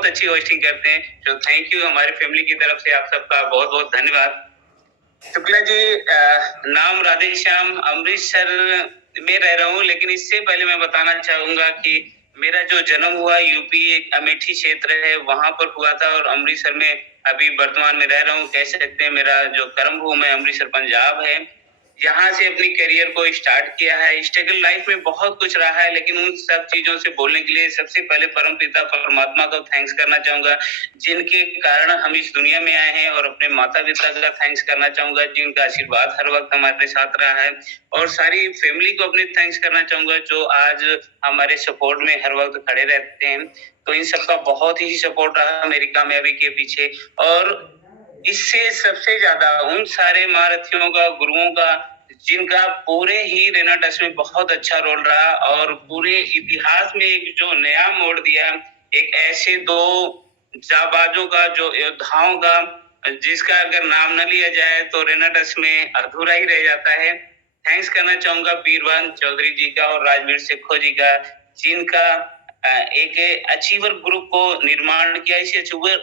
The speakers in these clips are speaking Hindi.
बहुत अच्छी होस्टिंग करते हैं। तो थैंक यू, हमारी फैमिली की तरफ से आप सबका बहुत-बहुत धन्यवाद। शुक्ला जी, नाम राधेश्याम, अमृतसर में रह रहा हूँ, लेकिन इससे पहले मैं बताना चाहूँगा कि मेरा जो जन्म हुआ यूपी एक अमेठी क्षेत्र है, वहाँ पर हुआ था और अमृतसर में अभी वर्तमान में रह रहा हूँ। कह सकते हैं मेरा जो कर्म भूमि है अमृतसर पंजाब है। यहाँ से अपनी करियर को स्टार्ट किया है। स्ट्रगल लाइफ में बहुत कुछ रहा है, लेकिन उन सब चीज़ों से बोलने के लिए सबसे पहले परमपिता परमात्मा को थैंक्स करना चाहूँगा, जिनके कारण हम इस दुनिया में आए हैं, और अपने माता-पिता का थैंक्स करना चाहूँगा, जिनका आशीर्वाद हर वक़्त हमारे साथ रहा है, और सारी फैमिली को अपनी थैंक्स करना चाहूँगा, जो आज हमारे सपोर्ट में हर वक़्त खड़े रहते हैं। तो इन सबका बहुत ही सपोर्ट रहा मेरी कामयाबी के पीछे, और इससे सबसे ज़्यादा उन सारे महारथियों का, गुरुओं का, जिनका पूरे ही रेना ट्रस्ट में बहुत अच्छा रोल रहा, और पूरे इतिहास में एक जो नया मोड़ दिया, एक ऐसे 2 जाबाजों का, जो योद्धाओं का, जिसका अगर नाम न लिया जाए तो रेना ट्रस्ट में अधूरा ही रह जाता है। थैंक्स करना चाहूँगा पीरवान चौधरी जी का और राजवीर सेखो जी का, जिनका एक अचीवर ग्रुप को निर्माण किया। इस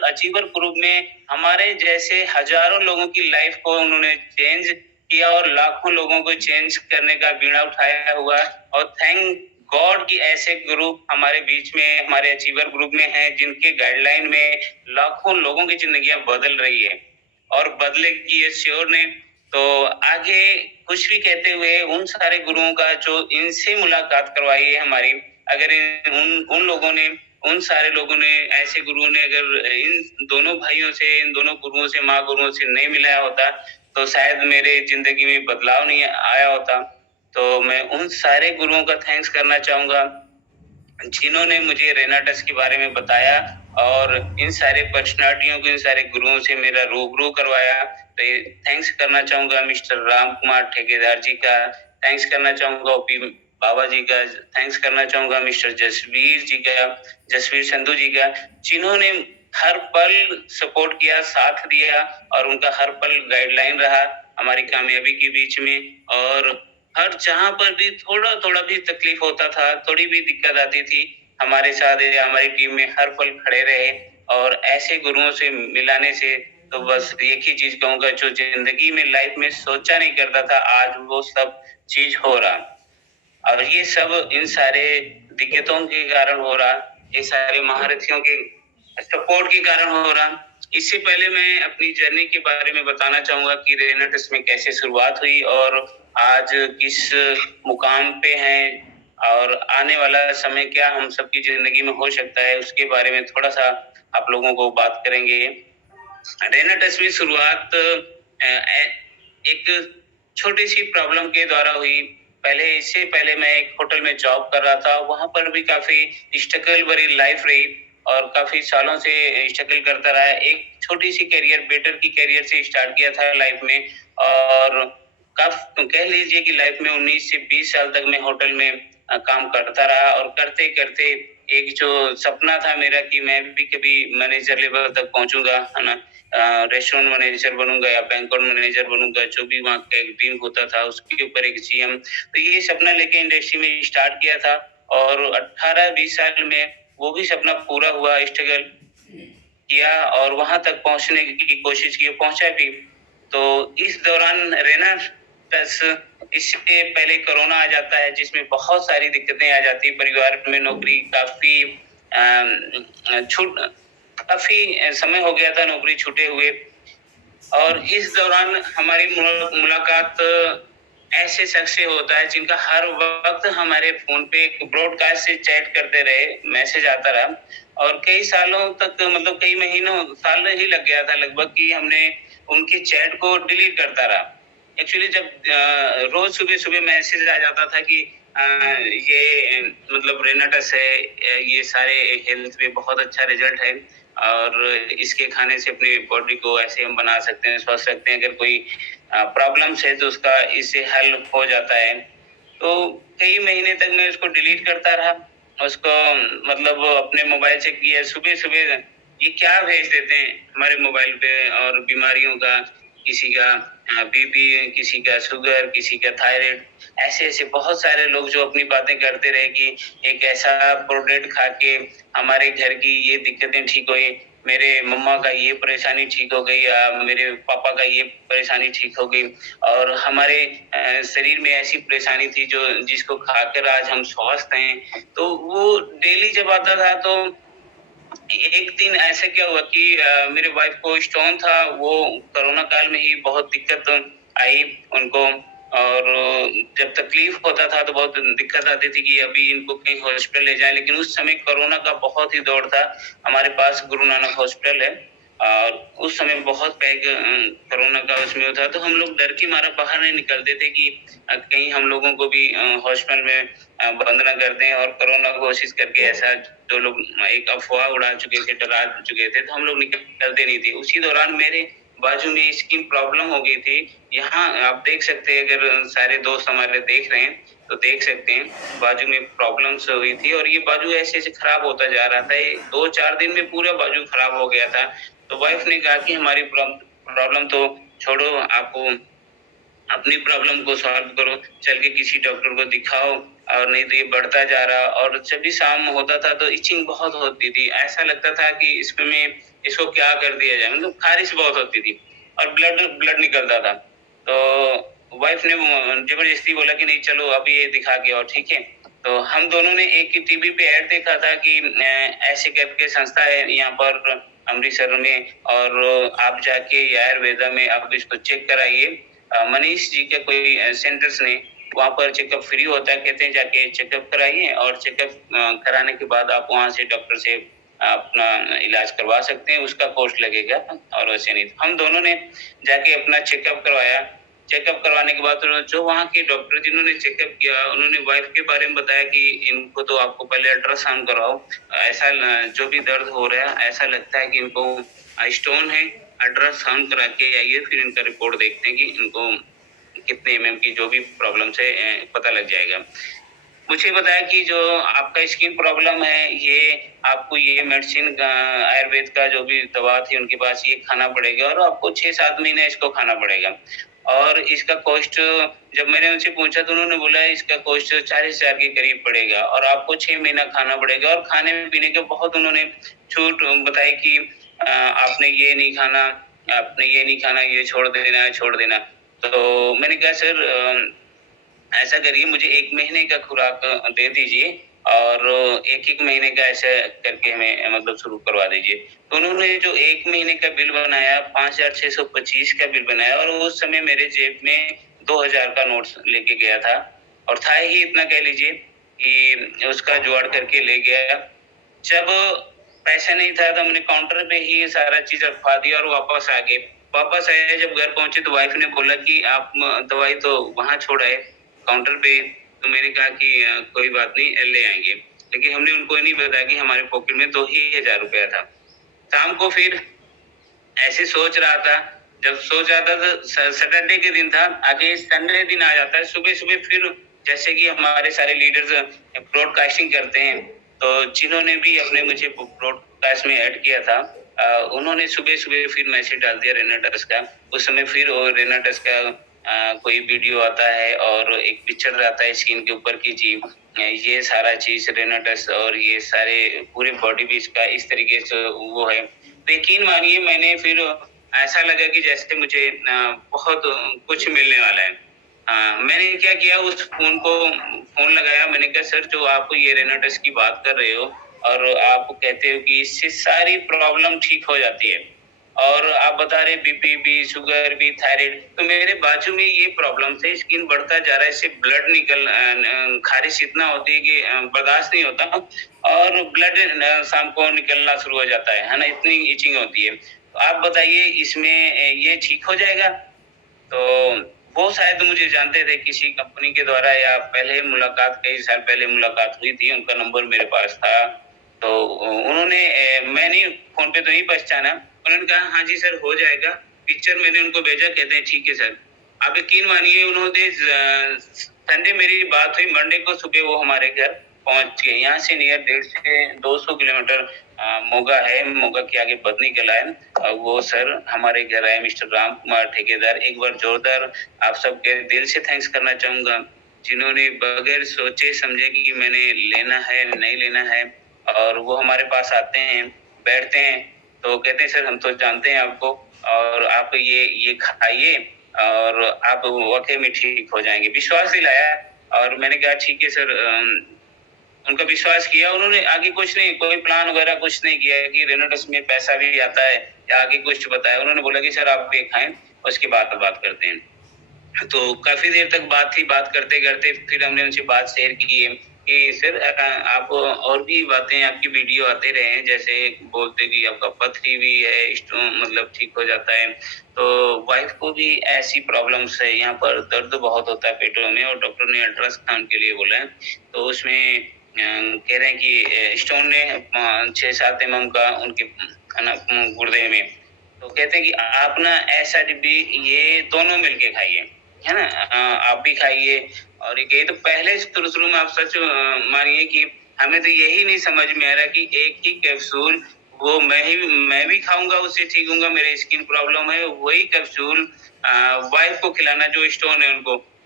अचीवर ग्रुप में हमारे जैसे हजारों लोगों की लाइफ को उन्होंने चेंज किया, और लाखों लोगों को चेंज करने का बीड़ा उठाया हुआ। और थैंक गॉड कि ऐसे ग्रुप हमारे बीच में, हमारे अचीवर ग्रुप में हैं, जिनके गाइडलाइन में लाखों लोगों की जिंदगियां बदल रही है, और बदलेगी ये श्योर ने। तो आगे कुछ भी कहते हुए उन सारे गुरुओं का जो इनसे मुलाकात करवाई है हमारी, अगर उन लोगों ने, उन सारे लोगों ने, ऐसे गुरुओं ने अगर इन दोनों भाइयों से, इन दोनों गुरुओं से, माँ गुरुओं से नहीं मिलाया होता, तो शायद मेरे जिंदगी में बदलाव नहीं आया होता। तो मैं उन सारे गुरुओं का थैंक्स करना चाहूँगा, जिन्होंने मुझे रेना ट्रस्ट के बारे में बताया, और इन सारे पर्सनालिटियों को, इन सारे गुरुओं से मेरा रूबरू करवाया। तो ये थैंक्स करना चाहूँगा मिस्टर राम कुमार ठेकेदार जी का, थैंक्स करना चाहूँगा ओपी बाबा जी का, थैंक्स करना चाहूँगा मिस्टर जसवीर जी का, जसवीर संधू जी का, जिन्होंने हर पल सपोर्ट किया, साथ दिया, और उनका हर पल गाइडलाइन रहा हमारी कामयाबी के बीच में। और हर जहाँ पर भी थोड़ा-थोड़ा भी तकलीफ होता था, थोड़ी भी दिक्कत आती थी, हमारे साथ या हमारी टीम में हर पल खड़े रहे। और ऐसे गुरुओं से मिलाने से तो बस एक ही चीज़ कहूँगा, जो ज़िंदगी में लाइफ में सोचा नहीं करता था, आज वो सब चीज़ हो रहा। और ये सब इन सारे दिक्कतों के कारण हो रहा, ये सारे महारथियों के सपोर्ट के कारण हो रहा। इससे पहले मैं अपनी जर्नी के बारे में बताना चाहूँगा कि रेना ट्रस्ट में कैसे शुरुआत हुई, और आज किस मुकाम पे हैं, और आने वाला समय क्या हम सबकी ज़िंदगी में हो सकता है, उसके बारे में थोड़ा-सा आप लोगों को बात करेंगे। रेना ट्रस्ट में शुरुआत एक छोटी-सी प्रॉब्लम के द्वारा हुई। इससे पहले मैं एक होटल में जॉब कर रहा था, वहाँ पर भी काफ़ी स्ट्रगल भरी लाइफ रही, और काफ़ी सालों से स्ट्रगल करता रहा। एक छोटी-सी करियर, वेटर की करियर से स्टार्ट किया था लाइफ में, और कह लीजिए कि लाइफ में 19 से 20 साल तक मैं होटल में काम करता रहा, और करते-करते एक जो सपना था मेरा कि मैं भी कभी मैनेजर लेवल तक पहुँचूँगा, है ना? रेस्टोरेंट मैनेजर बनूँगा या बैंक्वेट मैनेजर बनूँगा, जो भी वहाँ का एक ड्रीम होता था, उसके ऊपर एक जीएम। तो ये सपना लेके इंडस्ट्री में स्टार्ट किया था, और 18-20 साल में वो भी सपना पूरा हुआ, स्ट्रगल किया, और वहाँ तक पहुँचने की कोशिश की, पहुँचा भी। तो इस दौरान रेना ट्रस्ट, इससे पहले कोरोना आ जाता है, जिसमें बहुत सारी दिक्कतें आ जाती है। परिवार में नौकरी काफ़ी समय हो गया था नौकरी छूटे हुए, और इस दौरान हमारी मुलाकात ऐसे शख्स से होता है, जिनका हर वक़्त हमारे फ़ोन पे ब्रॉडकास्ट से चैट करते रहे, मैसेज आता रहा, और कई सालों तक, मतलब कई महीनों, साल ही लग गया था लगभग, कि हमने उनके चैट को डिलीट करता रहा। एक्चुअली जब रोज़ सुबह-सुबह मैसेज आ जाता था कि ये मतलब रेना ट्रस्ट है, ये सारे हेल्थ पे बहुत अच्छा रिज़ल्ट है, और इसके खाने से अपनी बॉडी को ऐसे हम बना सकते हैं, स्वस्थ रखते हैं। अगर कोई प्रॉब्लम्स है तो उसका इससे हल हो जाता है। तो कई महीने तक मैं उसको डिलीट करता रहा, उसको मतलब अपने मोबाइल से किया। सुबह-सुबह ये क्या भेज देते हैं हमारे मोबाइल पे, और बीमारियों का, किसी का बीपी, किसी का शुगर, किसी का थायराइड, ऐसे-ऐसे बहुत सारे लोग जो अपनी बातें करते रहे कि एक ऐसा प्रोडक्ट खा के हमारे घर की ये दिक्कतें ठीक हुई, मेरे मम्मा का ये परेशानी ठीक हो गई या मेरे पापा का ये परेशानी ठीक हो गई और हमारे शरीर में ऐसी परेशानी थी जो जिसको खाकर आज हम स्वस्थ हैं। तो वो डेली जब आता था तो एक दिन ऐसा क्या हुआ कि मेरे वाइफ को स्टोन था, वो कोरोना काल में ही बहुत दिक्कत आई उनको और जब तकलीफ होता था तो बहुत दिक्कत आती थी कि अभी इनको कहीं हॉस्पिटल ले जाएँ, लेकिन उस समय कोरोना का बहुत ही दौर था। हमारे पास गुरु नानक हॉस्पिटल है और उस समय बहुत पैक कोरोना का उसमें था, तो हम लोग डर के मारे बाहर नहीं निकलते थे कि कहीं हम लोगों को भी हॉस्पिटल में बंद ना कर दें और कोरोना को कोशिश करके ऐसा जो लोग एक अफ़वाह उड़ा चुके थे, डरा चुके थे, तो हम लोग निकलते नहीं थे। उसी दौरान मेरे बाजू में स्किन प्रॉब्लम हो गई थी। यहाँ आप देख सकते हैं अगर सारे दोस्त हमारे देख रहे हैं, तो देख सकते हैं बाजू में प्रॉब्लम्स हुई थी और ये बाजू ऐसे-ऐसे खराब होता जा रहा था। ये 2-4 दिन में पूरा बाजू खराब हो गया था। तो वाइफ ने कहा कि हमारी प्रॉब्लम तो छोड़ो, आप अपनी प्रॉब्लम को सॉल्व करो, चल के किसी डॉक्टर को दिखाओ और नहीं तो ये बढ़ता जा रहा और जब भी शाम होता था तो इचिंग बहुत होती थी। ऐसा लगता था कि इसको क्या कर दिया जाए, मतलब ख़ारिश बहुत होती थी और ब्लड ब्लड निकलता था। तो वाइफ ने ज़बरदस्ती बोला कि नहीं चलो अब ये दिखा के आओ, ठीक है? तो हम दोनों ने एक टीवी पे ऐड देखा था कि ऐसे करके संस्था है यहाँ पर अमृतसर में और आप जाके आयुर्वेदा में आप इसको चेक कराइए। मनीष जी के कोई सेंटर्स ने वहाँ पर चेकअप फ्री होता है, कहते हैं जाके चेकअप कराइए और चेकअप कराने के बाद आप वहाँ से डॉक्टर से अपना इलाज करवा सकते हैं, उसका कॉस्ट लगेगा और वैसे नहीं। हम दोनों ने जाके अपना चेकअप करवाया। चेकअप करवाने के बाद जो वहाँ के डॉक्टर जिन्होंने चेकअप किया, उन्होंने वाइफ के बारे में बताया कि इनको तो आपको पहले अल्ट्रासाउंड करवाओ। ऐसा जो भी दर्द हो रहा है, ऐसा लगता है कि इनको स्टोन है, अल्ट्रासाउंड करा के आइए, फिर इनका रिपोर्ट देखते हैं कि इनको कितने एमएम की जो भी प्रॉब्लम्स है पता लग जाएगा। मुझे बताया कि जो आपका स्किन प्रॉब्लम है, ये आपको ये मेडिसिन आयुर्वेद का जो भी दवा थी उनके पास ये खाना पड़ेगा और आपको 6-7 महीने इसको खाना पड़ेगा। और इसका कॉस्ट जब मैंने उनसे पूछा तो उन्होंने बोला इसका कॉस्ट 40,000 के करीब पड़ेगा और आपको 6 महीना खाना पड़ेगा और खाने-पीने के बहुत उन्होंने छूट बताई कि आपने ये नहीं खाना, आपने ये नहीं खाना, ये छोड़ देना। तो मैंने कहा सर ऐसा करिए मुझे 1 महीने का खुराक दे दीजिए और 1-1 महीने का ऐसा करके हमें मतलब शुरू करवा दीजिए। तो उन्होंने जो 1 महीने का बिल बनाया 5,625 का बिल बनाया और उस समय मेरे जेब में 2,000 का नोट्स लेके गया था और था ही इतना कह लीजिए कि उसका जुगाड़ करके ले गया। जब पैसा नहीं था तो हमने काउंटर पे ही सारा चीज़ रखवा दिया और वापस आ गए। वापस आए जब घर पहुँचे तो वाइफ ने बोला कि आप दवाई तो वहाँ छोड़ आए काउंटर पे, तो मैंने कहा कि कोई बात नहीं ले आएँगे। लेकिन हमने उनको ये नहीं बताया कि हमारे पॉकेट में 2 ही हज़ार रुपया था। शाम को फिर ऐसे सोच रहा था, जब सोच रहा था तो सैटरडे के दिन था, आगे संडे दिन आ जाता है, सुबह-सुबह फिर जैसे कि हमारे सारे लीडर्स ब्रॉडकास्टिंग करते हैं, तो जिन्होंने भी अपने मुझे ब्रॉडकास्ट में ऐड किया था उन्होंने सुबह-सुबह फिर मैसेज डाल दिया रेनाटस का। उस समय फिर वो रेनाटस का कोई वीडियो आता है और एक पिक्चर आता है स्क्रीन के ऊपर कि जी ये सारा चीज़ रेनाटस और ये सारे पूरे बॉडी भी इसका इस तरीके से वो है। तो यकीन मानिए मैंने फिर ऐसा लगा कि जैसे मुझे बहुत कुछ मिलने वाला है। मैंने क्या किया उस फ़ोन लगाया मैंने कहा सर जो आप ये रेनाटस की बात कर रहे हो और आप कहते हो कि इससे सारी प्रॉब्लम ठीक हो जाती है और आप बता रहे बीपी भी, शुगर भी, थायराइड तो मेरे बाजू में ये प्रॉब्लम थे, स्किन बढ़ता जा रहा है, इससे ब्लड ख़ारिश इतना होती है कि बर्दाश्त नहीं होता और ब्लड शाम को निकलना शुरू हो जाता है ना? इतनी इचिंग होती है। तो आप बताइए इसमें ये ठीक हो जाएगा? तो वो शायद मुझे जानते थे किसी कंपनी के द्वारा या पहले मुलाकात कई साल पहले मुलाकात हुई थी, उनका नंबर मेरे पास था। तो उन्होंने मैंने फ़ोन पे तो नहीं पहचाना, उन्होंने कहा हाँ जी सर हो जाएगा। पिक्चर मैंने उनको भेजा कहते हैं ठीक है सर। आप यकीन मानिए उन्होंने संडे मेरी बात हुई, मंडे को सुबह वो हमारे घर पहुँच गए। यहाँ से नियर 150 से 200 किलोमीटर मोगा है, मोगा के आगे बदनी कला है। वो सर हमारे घर आए मिस्टर राम कुमार ठेकेदार। एक बार जोरदार आप सबके दिल से थैंक्स करना चाहूँगा। जिन्होंने बगैर सोचे समझे कि मैंने लेना है, नहीं लेना है, और वो हमारे पास आते हैं, बैठते हैं, तो कहते हैं सर हम तो जानते हैं आपको, और आप ये खाइए और आप वाक़ई में ठीक हो जाएँगे। विश्वास दिलाया और मैंने कहा ठीक है सर, उनका विश्वास किया। उन्होंने आगे कुछ नहीं, कोई प्लान वगैरह कुछ नहीं किया कि रेनाडस में पैसा भी आता है या आगे कुछ बताया। उन्होंने बोला कि सर आप ये खाएँ, उसके बाद बात करते हैं। तो काफ़ी देर तक बात थी, बात करते-करते फिर हमने उनसे बात शेयर की है कि सर आप और भी बातें, आपकी वीडियो आते रहे हैं, जैसे बोलते कि आपका पथरी भी है, मतलब ठीक हो जाता है। तो वाइफ़ को भी ऐसी प्रॉब्लम्स है, यहाँ पर दर्द बहुत होता है पेटों में और डॉक्टर ने अल्ट्रासाउंड के लिए बोला है। तो उसमें कह रहे हैं कि स्टोन ने 6-7 एमएम का उनके है ना गुर्दे में। तो कहते हैं कि आप ना एसआरबी ये दोनों मिलके खाइए, है ना? आप भी खाइए और ये तो पहले शुरू-शुरू में आप सच मानिए कि हमें तो यही नहीं समझ में आ रहा कि एक ही कैप्सूल वो मैं भी खाऊँगा उससे ठीक होऊँगा, मेरी स्किन प्रॉब्लम है, वही कैप्सूल वाइफ़ को खिलाना जो स्टोन है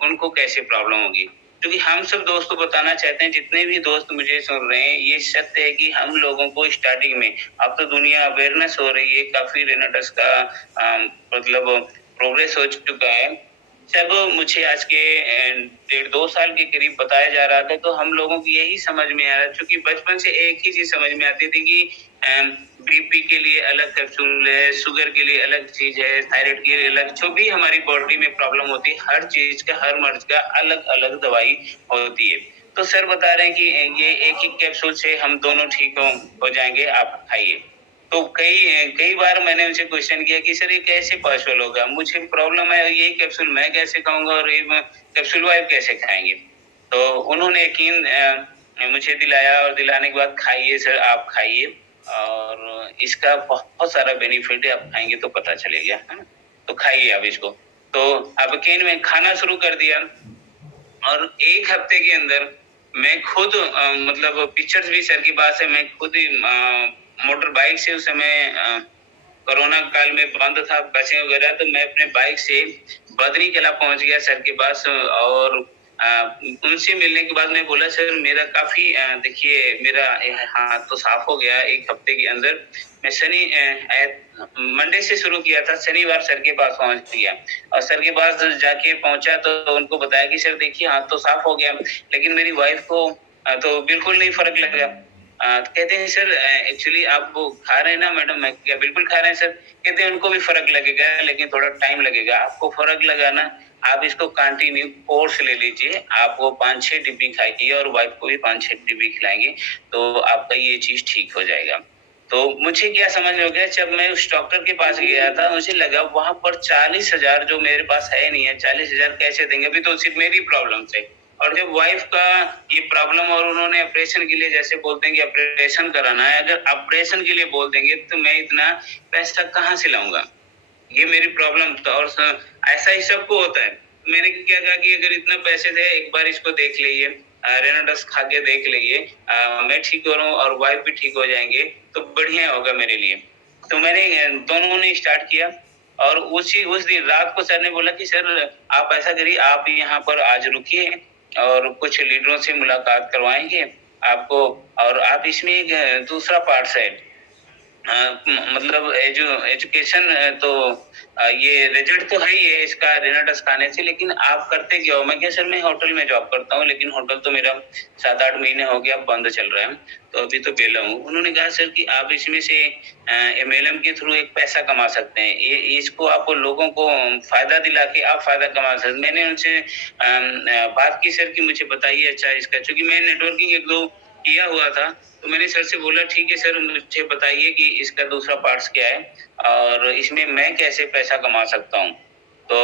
उनको कैसे प्रॉब्लम होगी? क्योंकि हम सब दोस्त को बताना चाहते हैं, जितने भी दोस्त मुझे सुन रहे हैं, ये सत्य है कि हम लोगों को स्टार्टिंग में, अब तो दुनिया अवेयरनेस हो रही है, काफ़ी रेनाडस का मतलब प्रोग्रेस हो चुका है। जब मुझे आज के 1.5-2 साल के करीब बताया जा रहा था, तो हम लोगों को यही समझ में आया, चूँकि बचपन से एक ही चीज़ समझ में आती थी कि बीपी के लिए अलग कैप्सूल है, शुगर के लिए अलग चीज़ है, थायराइड के लिए अलग, जो भी हमारी बॉडी में प्रॉब्लम होती है, हर चीज़ का, हर मर्ज़ का अलग-अलग दवाई होती है। तो सर बता रहे हैं कि ये एक ही कैप्सूल से हम दोनों ठीक हो जाएँगे, आप खाइए। तो कई बार मैंने उनसे क्वेश्चन किया कि सर ये कैसे पॉसिबल होगा? मुझे प्रॉब्लम है, यही कैप्सूल मैं कैसे खाऊँगा और ये कैप्सूल वाइफ़ कैसे खाएँगे? तो उन्होंने यकीन मुझे दिलाया और दिलाने के बाद खाइए सर, आप खाइए और इसका बहुत सारा बेनिफिट है, आप खाएँगे तो पता चलेगा, है ना? तो खाइए आप इसको। तो अब यकीन में खाना शुरू कर दिया और 1 हफ्ते के अंदर मैं खुद मतलब पिक्चर्स भी सर के पास है, मैं खुद ही मोटर बाइक से उस समय कोरोना काल में बंद था बसें वगैरह, तो मैं अपने बाइक से बद्री कला पहुँच गया सर के पास और उनसे मिलने के बाद मैं बोला सर मेरा काफ़ी देखिए मेरा हाथ तो साफ हो गया 1 हफ्ते के अंदर। मैं मंडे से शुरू किया था, शनिवार सर के पास पहुँच गया और सर के पास जाके पहुँचा तो उनको बताया कि सर देखिए हाथ तो साफ हो गया, लेकिन मेरी वाइफ़ को तो बिल्कुल नहीं फ़र्क लगा। तो कहते हैं सर एक्चुअली आप वो खा रहे हैं ना मैडम? मैं क्या बिल्कुल खा रहे हैं सर। कहते हैं उनको भी फ़र्क लगेगा लेकिन थोड़ा टाइम लगेगा। आपको फ़र्क लगा ना, आप इसको कंटिन्यू कोर्स ले लीजिए। आप वो 5-6 डिब्बी खाइए और वाइफ़ को भी 5-6 डिब्बी खिलाएँगे, तो आपका ये चीज़ ठीक हो जाएगा। तो मुझे क्या समझ में हो गया जब मैं उस डॉक्टर के पास गया था, मुझे लगा वहाँ पर 40,000 जो मेरे पास है नहीं है, 40,000 कैसे देंगे? अभी तो सिर्फ़ मेरी प्रॉब्लम है। और जब वाइफ़ का ये प्रॉब्लम और उन्होंने ऑपरेशन के लिए जैसे बोलते हैं कि ऑपरेशन कराना है, अगर ऑपरेशन के लिए बोल देंगे तो मैं इतना पैसा कहाँ से लाऊँगा? ये मेरी प्रॉब्लम था और ऐसा ही सबको होता है। मैंने क्या कहा कि अगर इतना पैसे थे एक बार इसको देख लीजिए, रेनाडस खा के देख लीजिए, मैं ठीक हो रहा हूँ और वाइफ़ भी ठीक हो जाएँगे, तो बढ़िया होगा मेरे लिए। तो मैंने दोनों ने स्टार्ट किया और उस दिन रात को सर ने बोला कि सर आप ऐसा करिए, आप यहाँ पर आज रुकिए और कुछ लीडरों से मुलाकात करवाएँगे आपको और आप इसमें एक दूसरा पार्ट्स है मतलब एजुकेशन तो ये रिजल्ट तो है ही है इसका रेनाडस खाने से, लेकिन आप करते क्या हो? मैं क्या सर मैं होटल में जॉब करता हूँ, लेकिन होटल तो मेरा 7-8 महीने हो गया बंद चल रहा है, तो अभी तो बेला हूँ। उन्होंने कहा सर कि आप इसमें से एमएलएम के थ्रू एक पैसा कमा सकते हैं। ये इसको आप लोगों को फ़ायदा दिला के आप फ़ायदा कमा सकते हैं। मैंने उनसे बात की सर कि मुझे बताइए अच्छा इसका क्योंकि मैं नेटवर्किंग 1-2 किया हुआ था, तो मैंने सर से बोला ठीक है सर मुझे बताइए कि इसका दूसरा पार्ट्स क्या है और इसमें मैं कैसे पैसा कमा सकता हूँ? तो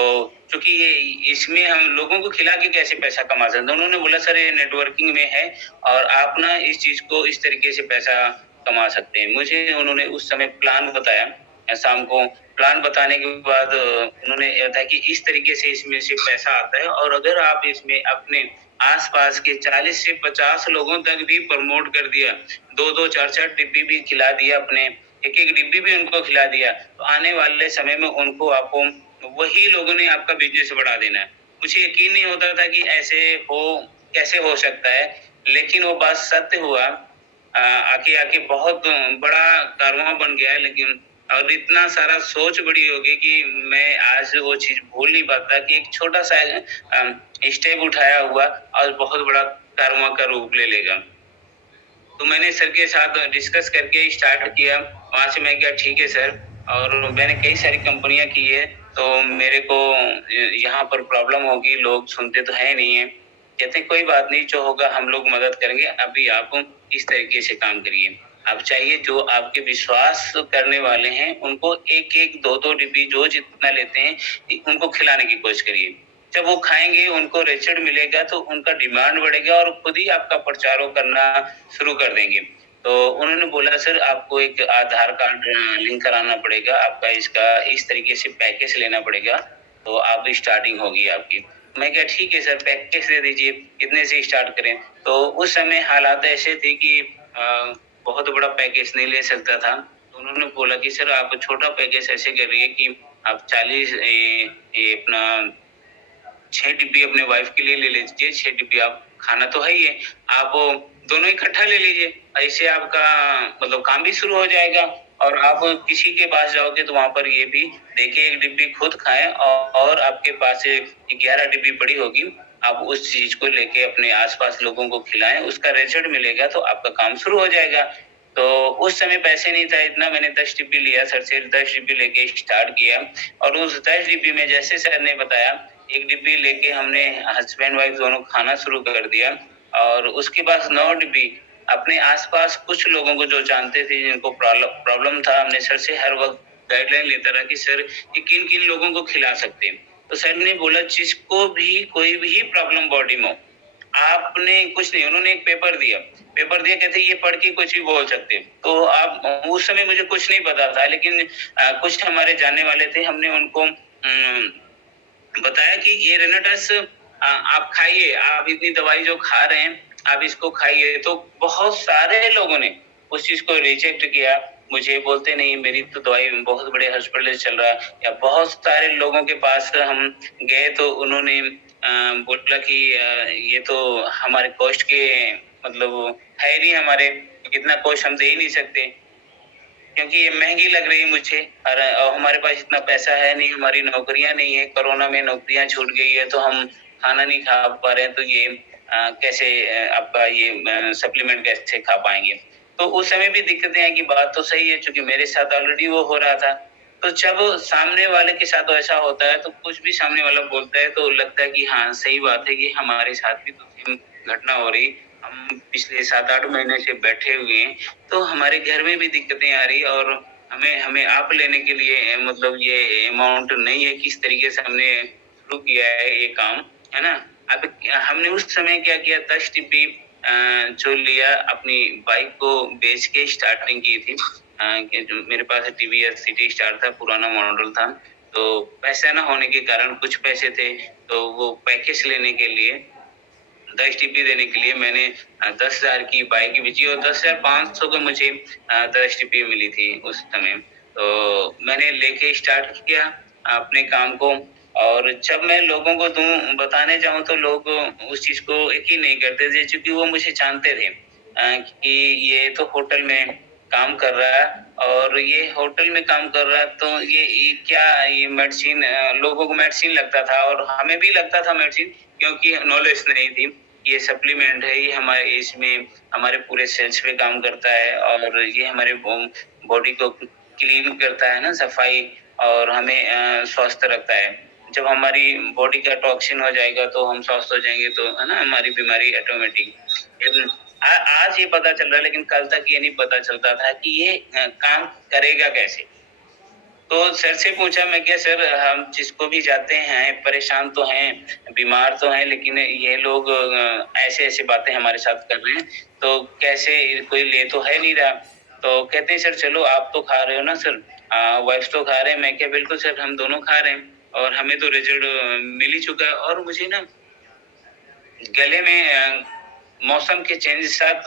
चूँकि ये इसमें हम लोगों को खिला के कैसे पैसा कमा सकते हैं? उन्होंने बोला सर ये नेटवर्किंग में है और आप ना इस चीज़ को इस तरीके से पैसा कमा सकते हैं। मुझे उन्होंने उस समय प्लान बताया शाम को प्लान बताने के बाद उन्होंने बताया कि इस तरीके से इसमें से पैसा आता है और अगर आप इसमें अपने आस-पास के 40 से 50 लोगों तक भी प्रमोट कर दिया, 2-2 4-4 डिब्बी भी खिला दिया अपने, एक-एक डिब्बी भी उनको खिला दिया, तो आने वाले समय में उनको आपको वही लोगों ने आपका बिज़नेस बढ़ा देना है। मुझे यकीन नहीं होता था कि ऐसे हो कैसे हो सकता है, लेकिन वो बात सत्य हुआ। आके आके बहुत बड़ा कारवां बन गया है, लेकिन और इतना सारा सोच बड़ी हो गई कि मैं आज वो चीज़ भूल नहीं पाता कि एक छोटा-सा स्टेप उठाया हुआ और बहुत बड़ा कारवां का रूप ले लेगा। तो मैंने सर के साथ डिस्कस करके स्टार्ट किया। वहाँ से मैं गया, ठीक है सर, और मैंने कई सारी कंपनियाँ की है, तो मेरे को यहाँ पर प्रॉब्लम होगी, लोग सुनते तो हैं नहीं है। कहते कोई बात नहीं, जो होगा हम लोग मदद करेंगे, अभी आप इस तरीके से काम करिए। आप चाहिए जो आपके विश्वास करने वाले हैं, उनको 1-1, 2-2 डिब्बी जो जितना लेते हैं, उनको खिलाने की कोशिश करिए। जब वो खाएँगे, उनको रेचेड मिलेगा तो उनका डिमांड बढ़ेगा और खुद ही आपका प्रचार वो करना शुरू कर देंगे। तो उन्होंने बोला सर आपको एक आधार कार्ड लिंक कराना पड़ेगा, आपका इसका इस तरीके से पैकेज लेना पड़ेगा, तो आप स्टार्टिंग होगी आपकी। मैं कहा ठीक है सर, पैकेज दे दीजिए, इतने से स्टार्ट करें। तो उस समय हालात ऐसे थे कि बहुत बड़ा पैकेज नहीं ले सकता था। तो उन्होंने बोला कि सर आप छोटा पैकेज ऐसे करिए कि आप 40 ये अपना 6 डिब्बी अपने वाइफ के लिए ले लीजिए, 6 डिब्बी आप खाना तो है ही है, आप दोनों इकट्ठा ले लीजिए। ऐसे आपका मतलब काम भी शुरू हो जाएगा और आप किसी के पास जाओगे तो वहाँ पर ये भी देखिए 1 डिब्बी खुद खाएँ और आपके पास 11 डिब्बी पड़ी होगी, आप उस चीज़ को लेके अपने आस-पास लोगों को खिलाएँ, उसका रिज़ल्ट मिलेगा तो आपका काम शुरू हो जाएगा। तो उस समय पैसे नहीं था इतना, मैंने 10 डिब्बी लिया सर से, 10 डिब्बी लेके स्टार्ट किया और उस 10 डिब्बी में जैसे सर ने बताया, 1 डिब्बी लेके हमने हस्बैंड-वाइफ दोनों खाना शुरू कर दिया और उसके बाद 9 डिब्बी अपने आस-पास कुछ लोगों को जो जानते थे, जिनको प्रॉब्लम था, हमने सर से हर वक़्त गाइडलाइन लेता रहा कि सर ये किन-किन लोगों को खिला सकते हैं। तो सर ने बोला जिसको भी कोई भी प्रॉब्लम बॉडी में हो, आपने कुछ नहीं, उन्होंने एक पेपर दिया, कहते ये पढ़ के कुछ भी बोल सकते हो। तो आप उस समय मुझे कुछ नहीं पता था, लेकिन कुछ हमारे जानने वाले थे, हमने उनको बताया कि ये रेनाटस आप खाइए, आप इतनी दवाई जो खा रहे हैं, आप इसको खाइए। तो बहुत सारे लोगों ने उस चीज़ को रिजेक्ट किया। मुझे बोलते नहीं मेरी तो दवाई बहुत बड़े हॉस्पिटल से चल रहा है, या बहुत सारे लोगों के पास हम गए तो उन्होंने बोला कि ये तो हमारे कॉस्ट के मतलब है नहीं, हमारे इतना कॉस्ट हम दे ही नहीं सकते। क्योंकि ये महँगी लग रही है मुझे और हमारे पास इतना पैसा है नहीं, हमारी नौकरियाँ नहीं है, कोरोना में नौकरियाँ छूट गई है, तो हम खाना नहीं खा पा रहे हैं, तो ये कैसे आपका ये सप्लीमेंट कैसे खा पाएँगे? तो उस समय भी दिक्कतें आई कि बात तो सही है, चूँकि मेरे साथ ऑलरेडी वो हो रहा था। तो जब सामने वाले के साथ ऐसा होता है, तो कुछ भी सामने वाला बोलता है, तो लगता है कि हाँ, सही बात है कि हमारे साथ भी तो सेम घटना हो रही। हम पिछले 7-8 महीने से बैठे हुए हैं, तो हमारे घर में भी दिक्कतें आ रही और हमें हमें आप लेने के लिए मतलब ये अमाउंट नहीं है, किस तरीके से हमने शुरू किया है ये काम, है ना? अब हमने उस समय क्या किया, 10 डिब्बी जो लिया अपनी बाइक को बेच के स्टार्टिंग की थी। कि जो मेरे पास टीवीएस सिटी स्टार था, पुराना मॉडल था, तो पैसा ना होने के कारण कुछ पैसे थे, तो वो पैकेज लेने के लिए 10 टीपी देने के लिए मैंने 10,000 की बाइक बेची और 10,500 का मुझे 10 टीपी मिली थी उस समय। तो मैंने लेके स्टार्ट किया अपने काम को और जब मैं लोगों को दूँ बताने जाऊँ तो लोग उस चीज़ को यकीन नहीं करते थे, चूँकि वो मुझे जानते थे कि ये तो होटल में काम कर रहा है और ये होटल में काम कर रहा है, तो ये क्या ये मेडिसिन लोगों को मेडिसिन लगता था और हमें भी लगता था मेडिसिन, क्योंकि नॉलेज नहीं थी। ये सप्लीमेंट है, ये हमारे इसमें हमारे पूरे सेल्स पे काम करता है और ये हमारे बॉडी को क्लीन करता है ना, सफाई, और हमें स्वस्थ रखता है। जब हमारी बॉडी का टॉक्सिन हो जाएगा तो हम स्वस्थ हो जाएँगे, तो है ना, हमारी बीमारी ऑटोमेटिक लेकिन आज ये पता चल रहा है, लेकिन कल तक ये नहीं पता चलता था कि ये काम करेगा कैसे? तो सर से पूछा मैं, क्या सर हम जिसको भी जाते हैं परेशान तो हैं, बीमार तो हैं, लेकिन ये लोग ऐसे-ऐसे बातें हमारे साथ कर रहे हैं, तो कैसे कोई ले तो है नहीं रहा। तो कहते हैं सर चलो आप तो खा रहे हो ना सर, वाइफ तो खा रहे हैं। मैं क्या बिल्कुल सर, हम दोनों खा रहे हैं और हमें तो रिज़ल्ट मिल ही चुका है और मुझे ना गले में मौसम के चेंज के साथ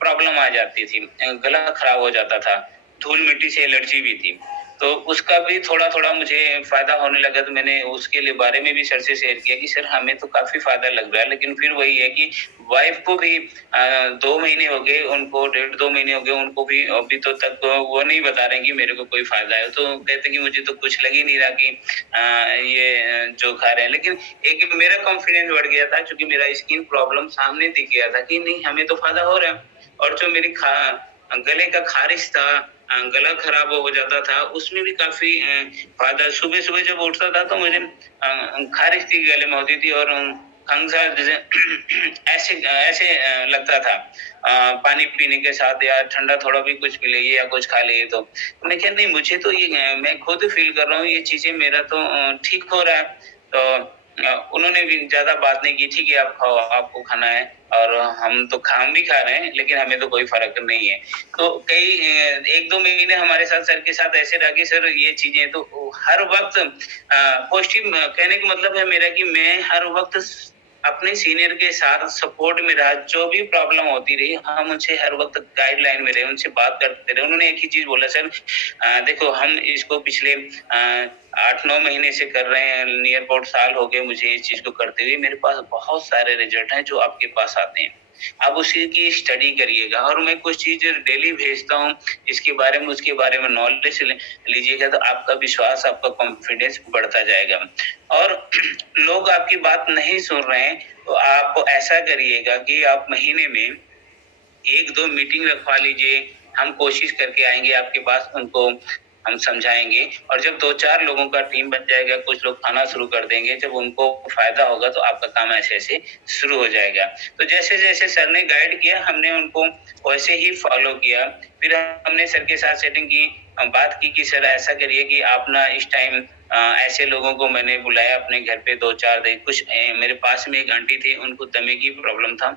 प्रॉब्लम आ जाती थी। गला खराब हो जाता था, धूल-मिट्टी से एलर्जी भी थी। तो उसका भी थोड़ा-थोड़ा मुझे फ़ायदा होने लगा, तो मैंने उसके लिए बारे में भी सर से शेयर किया कि सर हमें तो काफ़ी फ़ायदा लग रहा है, लेकिन फिर वही है कि वाइफ़ को भी 2 महीने हो गए, उनको डेढ़ 2 महीने हो गए, उनको भी अभी तो तक वो नहीं बता रहे हैं कि मेरे को कोई फ़ायदा है। तो कहते हैं कि मुझे तो कुछ लग ही नहीं रहा कि जो खा रहे हैं। लेकिन एक मेरा कॉन्फिडेंस बढ़ गया था, क्योंकि मेरा स्किन प्रॉब्लम सामने दिख गया था कि नहीं, हमें तो फ़ायदा हो रहा है। और जो मेरी गले का ख़ारिश था, गला खराब हो जाता था, उसमें भी काफ़ी फ़ायदा। सुबह-सुबह जब उठता था तो मुझे ख़ारिश थी गले में होती थी, और खंघ-सा जैसे ऐसे ऐसे लगता था पानी पीने के साथ, या ठंडा थोड़ा भी कुछ पी लिए या कुछ खा लिए तो। मैं कहा नहीं, मुझे तो ये मैं खुद फ़ील कर रहा हूँ ये चीज़ें, मेरा तो ठीक हो रहा है। तो उन्होंने भी ज़्यादा बात नहीं की, ठीक है आप खाओ, आपको खाना है, और हम भी खा रहे हैं, लेकिन हमें तो कोई फ़र्क नहीं है। तो 1-2 महीने हमारे साथ सर के साथ ऐसे रहा कि सर ये चीज़ें तो हर वक़्त पॉज़िटिव, कहने का मतलब है मेरा कि मैं हर वक़्त अपने सीनियर के साथ सपोर्ट में रहा, जो भी प्रॉब्लम होती रही, हम उनसे हर वक़्त गाइडलाइन में रहे, उनसे बात करते रहे। उन्होंने एक ही चीज़ बोला, सर देखो हम इसको पिछले 8-9 महीने से कर रहे हैं, नियर अबाउट साल हो गए मुझे इस चीज़ को करते हुए। मेरे पास बहुत सारे रिज़ल्ट हैं जो आपके पास आते हैं। आप उसी की स्टडी करिएगा, और मैं कुछ चीज़ डेली भेजता हूँ, इसके बारे में, उसके बारे में नॉलेज लीजिएगा, तो आपका विश्वास, आपका कॉन्फिडेंस बढ़ता जाएगा। और लोग आपकी बात नहीं सुन रहे हैं, तो आप ऐसा करिएगा कि आप महीने में 1-2 मीटिंग रखवा लीजिए। हम कोशिश करके आएँगे आपके पास, उनको हम समझाएँगे, और जब 2-4 लोगों का टीम बन जाएगा, कुछ लोग खाना शुरू कर देंगे, जब उनको फ़ायदा होगा तो आपका काम ऐसे-ऐसे शुरू हो जाएगा। तो जैसे-जैसे सर ने गाइड किया, हमने उनको वैसे ही फ़ॉलो किया। फिर हमने सर के साथ सेटिंग की, बात की कि सर ऐसा करिए कि आप ना इस टाइम ऐसे लोगों को मैंने बुलाया अपने घर पे 2-4 दिन। कुछ मेरे पास में एक आंटी थी, उनको दमे की प्रॉब्लम था,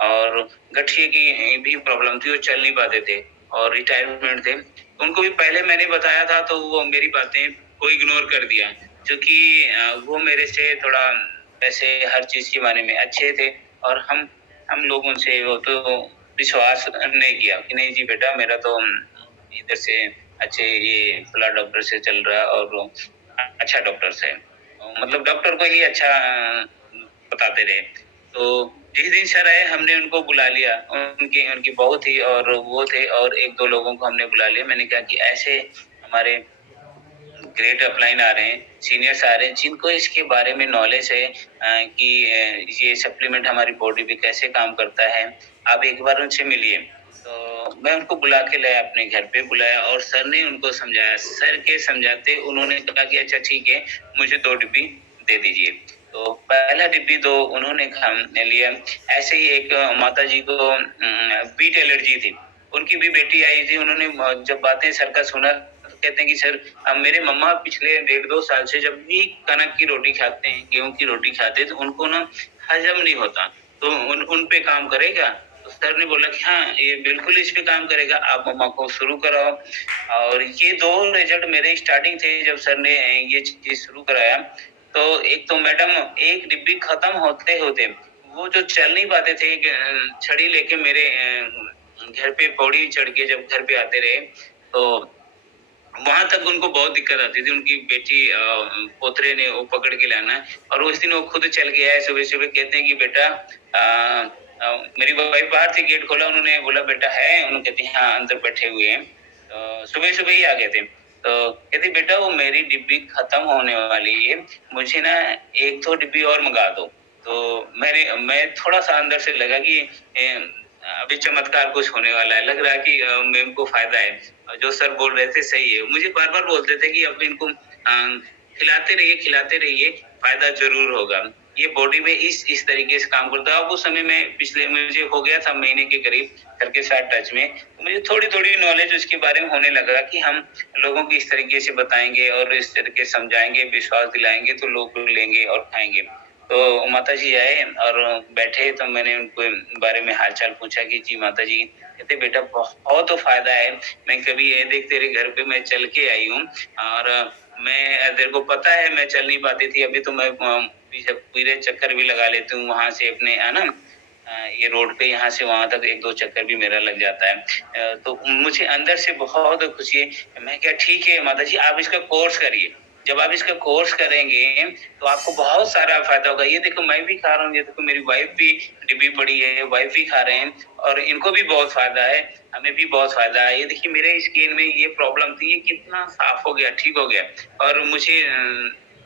और गठिए की भी प्रॉब्लम थी, वो चल नहीं पाते थे, और रिटायरमेंट थे। उनको भी पहले मैंने बताया था, तो वो मेरी बातें को इग्नोर कर दिया, क्योंकि वो मेरे से थोड़ा ऐसे हर चीज़ के बारे में अच्छे थे, और हम लोगों से वो तो विश्वास नहीं किया कि नहीं जी बेटा, मेरा तो इधर से अच्छे ये फलाँ डॉक्टर से चल रहा है, और वो अच्छा डॉक्टर से। मतलब डॉक्टर को ही अच्छा बताते रहे। तो जिस दिन सर आए, हमने उनको बुला लिया। उनकी उनकी बहू थी, और वो थे, और 1-2 लोगों को हमने बुला लिया। मैंने कहा कि ऐसे हमारे ग्रेट अपलाइन आ रहे हैं, सीनियर्स आ रहे हैं, जिनको इसके बारे में नॉलेज है कि ये सप्लीमेंट हमारी बॉडी पे कैसे काम करता है, आप एक बार उनसे मिलिए। तो मैं उनको बुला के लाया, अपने घर पे बुलाया, और सर ने उनको समझाया। सर के समझाते उन्होंने कहा कि अच्छा ठीक है, मुझे 2 डिब्बी दे दीजिए। तो पहला डिब्बी तो उन्होंने लिया। ऐसे ही एक माताजी को व्हीट एलर्जी थी। उनकी भी बेटी आई थी, उन्होंने जब बातें सर का सुना, तो कहते हैं कि सर मेरे मम्मा पिछले 1.5-2 साल से जब भी कनक की रोटी खाते हैं, गेहूँ की रोटी खाते हैं, तो उनको ना हज़म नहीं होता। तो उन पे काम करेगा? तो सर ने बोला कि हाँ, ये बिल्कुल इस पे काम करेगा, आप मम्मा को शुरू कराओ। और ये 2 रिज़ल्ट मेरे स्टार्टिंग थे, जब सर ने ये चीज़ शुरू कराया। तो एक तो मैडम, एक डिब्बी खत्म होते-होते, वो जो चल नहीं पाते थे, एक छड़ी लेके मेरे घर पे पौड़ी चढ़ के जब घर पे आते रहे, तो वहाँ तक उनको बहुत दिक्कत आती थी। उनकी बेटी पोतरे ने वो पकड़ के लाना है, और उस दिन वो खुद चल के आए सुबह-सुबह। कहते हैं कि बेटा मेरी वाइफ बाहर से गेट खोला, उन्होंने बोला बेटा है? उन्होंने कहती हैं हाँ, अंदर बैठे हुए हैं। सुबह-सुबह ही आ गए थे। तो कहती बेटा वो मेरी डिब्बी खत्म होने वाली है, मुझे ना 1-2 डिब्बी और मँगा दो। तो मैं थोड़ा-सा अंदर से लगा कि अभी चमत्कार कुछ होने वाला है। लग रहा है कि मैम को फ़ायदा है। जो सर बोल रहे थे सही है। मुझे बार-बार बोलते थे कि अब इनको खिलाते रहिए, फ़ायदा ज़रूर होगा। ये बॉडी में इस तरीके से काम करता है। अब उस समय में पिछले मुझे हो गया था महीने के करीब सर के साथ टच में। तो मुझे थोड़ी-थोड़ी नॉलेज उसके बारे में होने लगा कि हम लोगों को इस तरीके से बताएँगे, और इस तरीके से समझाएँगे, विश्वास दिलाएँगे, तो लोग लेंगे और खाएँगे। तो माताजी आए और बैठे, तो मैंने उनके बारे में हाल-चाल पूछा कि जी माताजी, कहते बेटा बहुत फ़ायदा है। मैं कभी ये देख तेरे घर पे मैं चल के आई हूँ, और तेरे को पता है मैं चल नहीं पाती थी, अभी तो मैं पीछे पूरे चक्कर भी लगा लेती हूँ वहाँ से अपने, है ना? ये रोड पे यहाँ से वहाँ तक 1-2 चक्कर भी मेरा लग जाता है। तो मुझे अंदर से बहुत खुशी है। मैं क्या ठीक है माताजी आप इसका कोर्स करिए। जब आप इसका कोर्स करेंगे तो आपको बहुत सारा फ़ायदा होगा। ये देखो मैं भी खा रहा हूँ, ये देखो मेरी वाइफ़ भी डिब्बी पड़ी है, वाइफ़ भी खा रहे हैं और इनको भी बहुत फ़ायदा है, हमें भी बहुत फ़ायदा है। ये देखिए मेरे स्किन में ये प्रॉब्लम थी, ये कितना साफ़ हो गया, ठीक हो गया और मुझे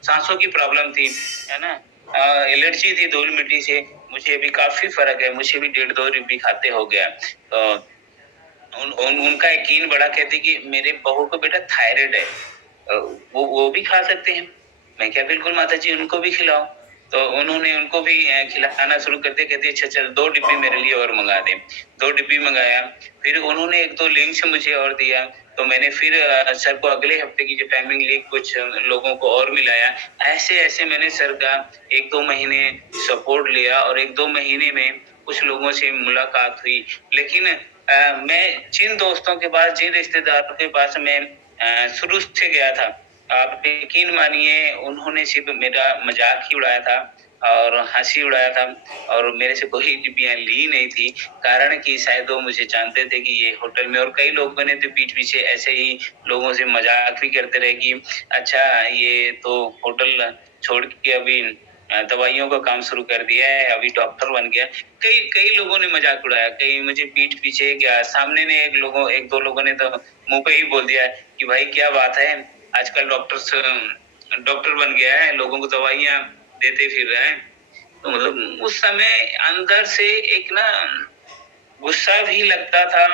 साँसों की प्रॉब्लम थी, है ना? एलर्जी थी धूल-मिट्टी से, मुझे अभी काफ़ी फ़र्क है, मुझे भी 1.5-2 डिब्बी खाते हो गया। तो उनका यकीन बढ़ा कहते कि मेरे बहू को बेटा थायराइड है। वो भी खा सकते हैं। मैं क्या बिल्कुल माताजी उनको भी खिलाओ। तो उन्होंने उनको भी खिलाना शुरू कर दिया, कहती अच्छा चल 2 डिब्बी मेरे लिए और मँगा दे। 2 डिब्बी मँगाया, फिर उन्होंने 1-2 लिंक्स मुझे और दिया, तो मैंने फिर सर को अगले हफ्ते की जो टाइमिंग ली, कुछ लोगों को और मिलाया। ऐसे-ऐसे मैंने सर का 1-2 महीने सपोर्ट लिया और 1-2 महीने में कुछ लोगों से मुलाकात हुई। लेकिन मैं जिन दोस्तों के पास, जिन रिश्तेदारों के पास मैं शुरू से गया था, आप यकीन मानिए उन्होंने सिर्फ़ मेरा मज़ाक ही उड़ाया था और हँसी उड़ाया था और मेरे से कोई डिब्बियाँ ली नहीं थी। कारण कि शायद वो मुझे जानते थे कि ये होटल में और कई लोगों ने तो पीठ पीछे ऐसे ही लोगों से मज़ाक भी करते रहे कि अच्छा ये तो होटल छोड़ के अभी दवाइयों का काम शुरू कर दिया है, अभी डॉक्टर बन गया। कई कई लोगों ने मज़ाक उड़ाया, कई मुझे पीठ पीछे क्या सामने ने 1-2 लोगों ने तो मुँह पे ही बोल दिया कि भाई क्या बात है, आजकल डॉक्टर बन गया है, लोगों को दवाइयाँ देते फिर रहा है। तो मतलब उस समय अंदर से एक ना गुस्सा भी लगता था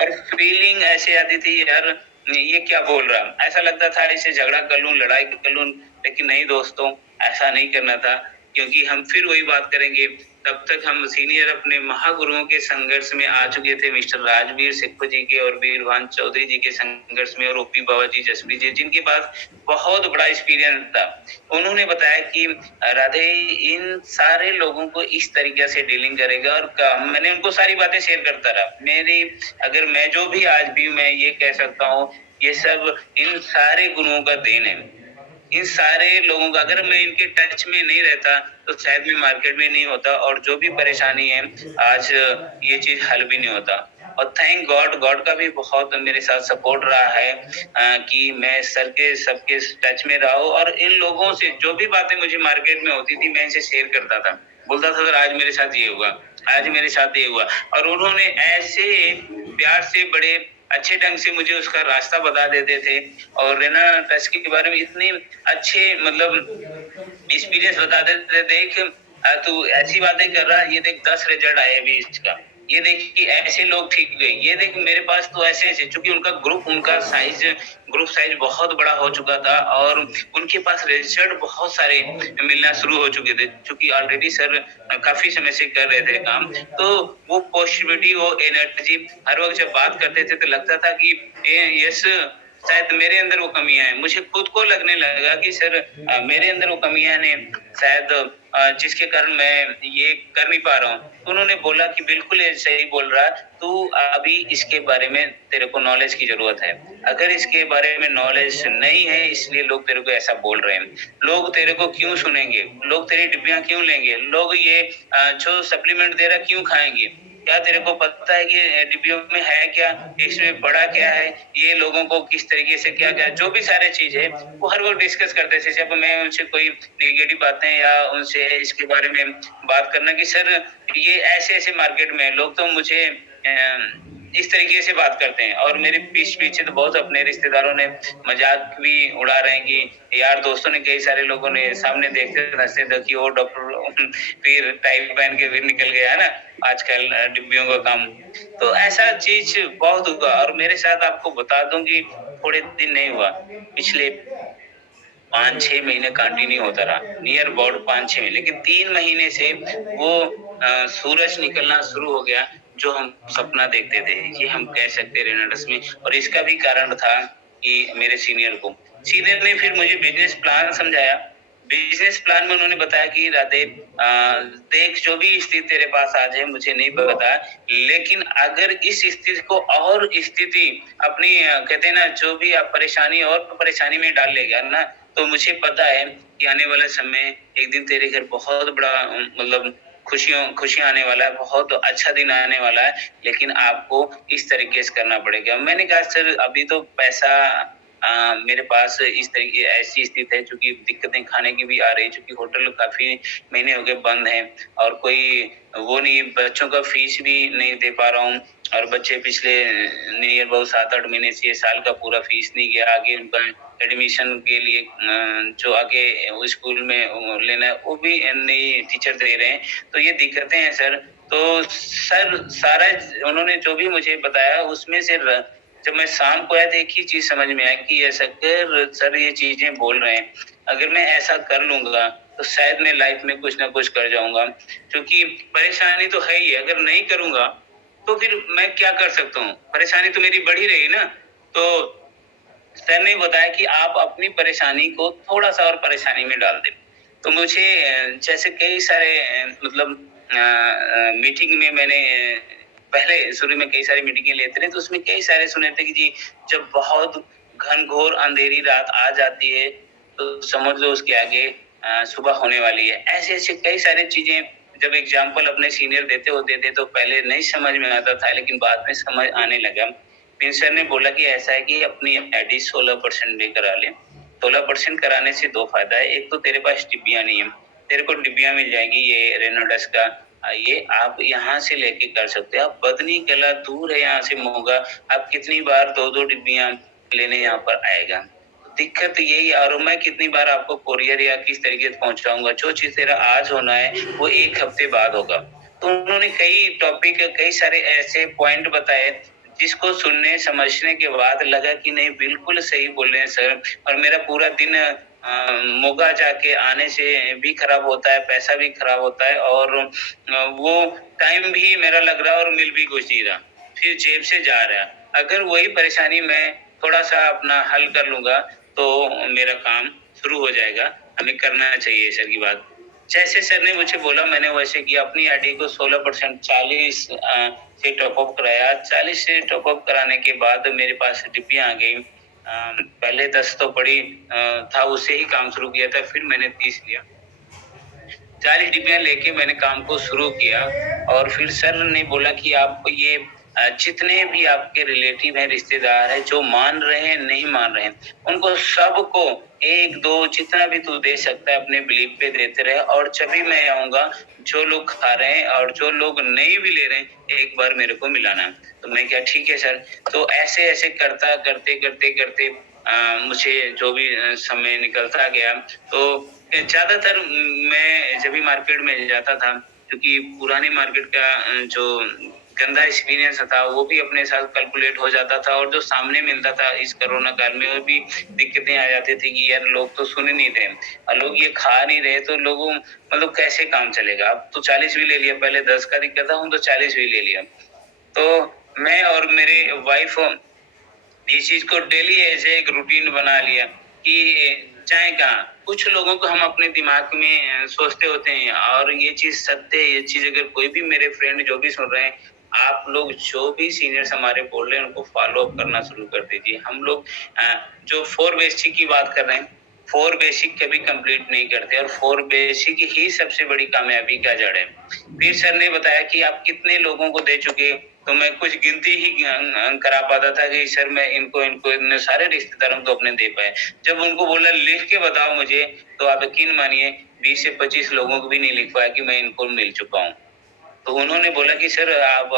और फीलिंग ऐसे आती थी यार ये क्या बोल रहा है? ऐसा लगता था इसे झगड़ा कर लूँ, लड़ाई कर लूँ, लेकिन नहीं दोस्तों ऐसा नहीं करना था क्योंकि हम फिर वही बात करेंगे। तब तक हम सीनियर अपने महागुरुओं के संघर्ष में आ चुके थे मिस्टर राजवीर सिक्खो जी के और वीरभान चौधरी जी के संघर्ष में और ओपी बाबा जी, जसपी जी जिनके पास बहुत बड़ा एक्सपीरियंस था। उन्होंने बताया कि राधे इन सारे लोगों को इस तरीके से डीलिंग करेगा और मैंने उनको सारी बातें शेयर करता रहा। मेरी अगर मैं जो भी आज भी मैं ये कह सकता हूँ, ये सब इन सारे गुरुओं का देन है। इन सारे लोगों का अगर मैं इनके टच में नहीं रहता, तो शायद मैं मार्केट में नहीं होता और जो भी परेशानी है, आज ये चीज़ हल भी नहीं होता। और थैंक गॉड, गॉड का भी बहुत मेरे साथ सपोर्ट रहा है कि मैं सर के सबके टच में रहा हूँ और इन लोगों से जो भी बातें मुझे मार्केट में होती थी, मैं इनसे शेयर करता था। बोलता था, "सर आज मेरे साथ ये हुआ, आज मेरे साथ ये हुआ" और उन्होंने ऐसे प्यार से बड़े अच्छे ढंग से मुझे उसका रास्ता बता देते थे और है ना टच के बारे में इतने अच्छे मतलब एक्सपीरियंस बता देते थे देख तू ऐसी बातें कर रहा है ये देख 10 रिजल्ट आए अभी इसका ये देख कि ऐसे लोग ठीक हुए ये देख मेरे पास तो ऐसे चूंकि उनका ग्रुप साइज बहुत बड़ा हो चुका था और उनके पास रिजल्ट बहुत सारे मिलना शुरू हो चुके थे क्योंकि ऑलरेडी सर काफी समय से कर रहे थे काम तो वो पॉजिटिविटी वो एनर्जी हर वक्त जब बात करते थे तो लगता था कि यस शायद मेरे अंदर वो कमियां हैं मुझे खुद को लगने लगा कि सर मेरे अंदर वो कमियां ने शायद जिसके कारण मैं ये कर नहीं पा रहा हूँ तो उन्होंने बोला कि बिल्कुल ये सही बोल रहा है तू अभी इसके बारे में तेरे को नॉलेज की जरूरत है अगर इसके बारे में नॉलेज नहीं है इसलिए लोग तेरे को ऐसा बोल रहे हैं लोग तेरे को क्यों सुनेंगे लोग तेरी डिब्बियां क्यों लेंगे लोग ये जो सप्लीमेंट दे रहा क्यों खाएंगे क्या तेरे को पता है कि डिब्बियों में है क्या इसमें बड़ा क्या है ये लोगों को किस तरीके से क्या क्या जो भी सारे चीज है वो हर वक्त डिस्कस करते थे जब मैं उनसे कोई नेगेटिव बातें या उनसे इसके बारे में बात करना कि सर ये ऐसे ऐसे मार्केट में लोग तो मुझे इस तरीके से बात करते हैं और मेरे पीछे तो बहुत अपने रिश्तेदारों ने मजाक भी उड़ा रहे हैं कि यार दोस्तों ने कई सारे लोगों ने सामने देखते हंसते थे कि वो डॉक्टर फिर टाई पहन के फिर निकल गया है ना आजकल डिब्बियों का काम तो ऐसा चीज बहुत हुआ और मेरे साथ आपको बता दूं कि थोड़े दिन नहीं हुआ पिछले 5-6 महीने कंटिन्यू होता रहा नियर अबाउट 5-6 महीने लेकिन 3 महीने से वो सूरज निकलना शुरू हो गया जो हम सपना देखते थे ये हम कह सकते हैं रेनाडस में और इसका भी कारण था कि मेरे सीनियर ने फिर मुझे बिजनेस प्लान समझाया बिजनेस प्लान में उन्होंने बताया कि राधे देख जो भी स्थिति तेरे पास आज है मुझे नहीं पता लेकिन अगर इस स्थिति को और स्थिति अपनी कहते हैं ना जो भी आप परेशानी और परेशानी में डाल लेगा ना तो मुझे पता है कि आने वाला समय एक दिन तेरे घर बहुत बड़ा मतलब खुशियाँ आने वाला है, बहुत अच्छा दिन आने वाला है, लेकिन आपको इस तरीके से करना पड़ेगा। मैंने कहा सर अभी तो पैसा मेरे पास इस तरीके ऐसी स्थिति है चूँकि दिक्कतें खाने की भी आ रही है चूँकि होटल काफ़ी महीने हो गए बंद हैं और कोई वो नहीं बच्चों का फीस भी नहीं दे पा रहा हूँ और बच्चे पिछले नियर अबाउट 7-8 महीने से साल का पूरा फीस नहीं गया। आगे उनका एडमिशन के लिए जो आगे वो स्कूल में लेना है वो भी नहीं टीचर दे रहे हैं। तो ये दिक्कतें हैं सर। तो सर सारा उन्होंने जो भी मुझे बताया उसमें से जब मैं शाम को आया तो एक ही चीज़ समझ में आई कि ऐसा कर सर ये चीज़ें बोल रहे हैं। अगर मैं ऐसा कर लूँगा तो शायद मैं लाइफ में कुछ न कुछ कर जाऊँगा। क्योंकि परेशानी तो है ही, अगर नहीं करूँगा तो फिर मैं क्या कर सकता हूँ? परेशानी तो मेरी बढ़ ही रही ना। तो सर ने बताया कि आप अपनी परेशानी को थोड़ा-सा और परेशानी में डाल दें। तो मुझे जैसे कई सारे मतलब मीटिंग में मैंने पहले शुरू में कई सारी मीटिंगें लेते रहे, तो उसमें कई सारे सुने थे कि जी जब बहुत घनघोर अंधेरी रात आ जाती है, तो समझ लो उसके आगे सुबह होने वाली है। ऐसे-ऐसे कई सारी चीज़ें जब एग्ज़ाम्पल अपने सीनियर देते होते थे, तो पहले नहीं समझ में आता था, लेकिन बाद में समझ आने लगा। फिर सर ने बोला कि ऐसा है कि अपनी एडी 16% भी करा ले। 16% कराने से 2 फ़ायदा है, एक तो तेरे पास डिब्बियाँ नहीं है, तेरे को डिब्बियाँ मिल जाएँगी ये रेनोडेक्स का ये आप यहाँ से लेके कर सकते हो। आप बदनी कला दूर है यहाँ से मोगा, आप कितनी बार 2-2 डिब्बियाँ लेने यहाँ पर आएगा। दिक्कत यही और मैं कितनी बार आपको कोरियर या किस तरीके से पहुँचाऊँगा, जो चीज़ तेरा आज होना है, वो 1 हफ्ते बाद होगा। तो उन्होंने कई टॉपिक कई सारे ऐसे पॉइंट बताए जिसको सुनने समझने के बाद लगा कि नहीं बिल्कुल सही बोल रहे हैं सर और मेरा पूरा दिन मोगा जाके आने से भी खराब होता है, पैसा भी खराब होता है और वो टाइम भी मेरा लग रहा है और मिल भी कुछ नहीं रहा। फिर जेब से जा रहा है। अगर वही परेशानी मैं थोड़ा-सा अपना हल कर लूँगा, तो मेरा काम शुरू हो जाएगा। हमें करना चाहिए सर की बात। जैसे सर ने मुझे बोला मैंने वैसे किया अपनी आईडी को 16% 40 से टॉप अप कराया। 40 से टॉप अप कराने के बाद मेरे पास डिब्बियाँ आ गई। पहले 10 तो पड़ी था उससे ही काम शुरू किया था, फिर मैंने 30 लिया। 40 डिब्बियाँ लेके मैंने काम को शुरू किया और फिर सर ने बोला कि आप ये जितने भी आपके रिलेटिव हैं, रिश्तेदार हैं, जो मान रहे हैं, नहीं मान रहे हैं, उनको सबको 1-2 जितना भी तू दे सकता है अपने बिलीव पे देते रहे और जब भी मैं आऊँगा, जो लोग खा रहे हैं और जो लोग नहीं भी ले रहे हैं, एक बार मेरे को मिलाना। तो मैं कहा ठीक है सर। तो ऐसे-ऐसे करता करते-करते मुझे जो भी समय निकलता गया तो ज़्यादातर मैं जब भी मार्केट में जाता था, क्योंकि पुरानी मार्केट का जो गंदा एक्सपीरियंस था, वो भी अपने साथ कैलकुलेट हो जाता था और जो सामने मिलता था इस कोरोना काल में, वो भी दिक्कतें आ जाती थी कि यार लोग तो सुन ही नहीं रहे और लोग ये खा नहीं रहे, तो लोगों मतलब कैसे काम चलेगा? अब तो 40 भी ले लिया, पहले 10 का दिक्कत था, हूँ तो 40 भी ले लिया। तो मैं और मेरी वाइफ़ इस चीज़ को डेली ऐसे एक रूटीन बना लिया कि जाएँ कहाँ? कुछ लोगों को हम अपने दिमाग में सोचते होते हैं और ये चीज़ सत्य है, ये चीज़ अगर कोई भी मेरे फ्रेंड जो भी सुन रहे हैं, आप लोग जो भी सीनियर्स हमारे बोल रहे हैं, उनको फ़ॉलो अप करना शुरू कर दीजिए। हम लोग जो 4 बेसिक की बात कर रहे हैं, 4 बेसिक कभी कंप्लीट नहीं करते और 4 बेसिक ही सबसे बड़ी कामयाबी का जड़ है। फिर सर ने बताया कि आप कितने लोगों को दे चुके, तो मैं कुछ गिनती ही करा पाता था कि सर मैं इनको इतने सारे रिश्तेदारों को अपने दे पाए। जब उनको बोला लिख के बताओ मुझे, तो आप यकीन मानिए 20 से 25 लोगों को भी नहीं लिख पाया कि मैं इनको मिल चुका हूँ। तो उन्होंने बोला कि सर आप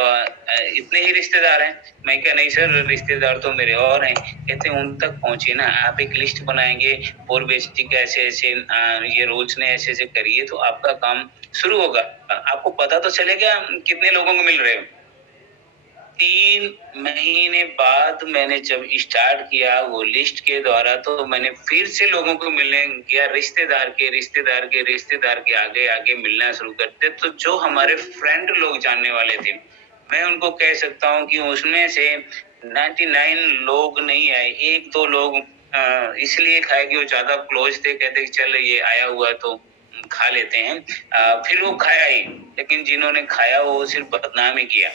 इतने ही रिश्तेदार हैं? मैं कहा नहीं सर रिश्तेदार तो मेरे और हैं। कहते उन तक पहुँचिए ना, आप एक लिस्ट बनाएँगे और बेसिक ऐसे-ऐसे ये रूल्स ने ऐसे-ऐसे करिए तो आपका काम शुरू होगा। आपको पता तो चलेगा कितने लोगों को मिल रहे हो। 3 महीने बाद मैंने जब स्टार्ट किया वो लिस्ट के द्वारा तो मैंने फिर से लोगों को मिलने गया रिश्तेदार के आगे-आगे मिलना शुरू कर दिया। तो जो हमारे फ्रेंड लोग जानने वाले थे, मैं उनको कह सकता हूँ कि उसमें से 99 लोग नहीं आए, 1-2 लोग इसलिए खाए कि वो ज़्यादा क्लोज़ थे, कहते कि चल ये आया हुआ है तो खा लेते हैं। फिर वो खाया ही, लेकिन जिन्होंने खाया वो सिर्फ़ बदनाम ही किया।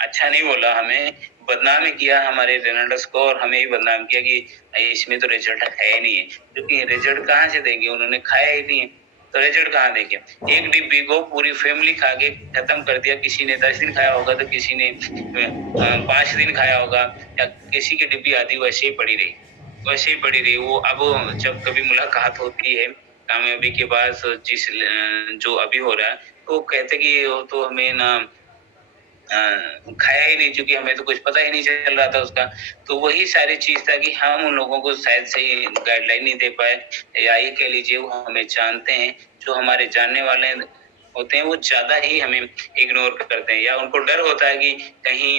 अच्छा नहीं बोला हमें, बदनाम ही किया हमारे रेनाल्डोस को और हमें ही बदनाम किया कि इसमें तो रिज़ल्ट है ही नहीं है, क्योंकि रिज़ल्ट कहाँ से देंगे? उन्होंने खाया ही नहीं है। तो रिजल्ट कहाँ देंगे? एक डिब्बी को पूरी फैमिली खा के खत्म कर दिया। किसी ने 10 दिन खाया होगा, तो किसी ने 5 दिन खाया होगा, या किसी की डिब्बी आधी वैसे ही पड़ी रही, वैसे ही पड़ी रही। वो अब जब कभी मुलाकात होती है कामयाबी के बाद, जो अभी हो रहा है, तो वो कहते कि वो तो हमें ना खाया ही नहीं, क्योंकि हमें तो कुछ पता ही नहीं चल रहा था उसका। तो वही सारी चीज़ था कि हम उन लोगों को शायद सही गाइडलाइन नहीं दे पाए, या ये कह लीजिए वो हमें जानते हैं, जो हमारे जानने वाले होते हैं वो ज़्यादा ही हमें इग्नोर करते हैं, या उनको डर होता है कि कहीं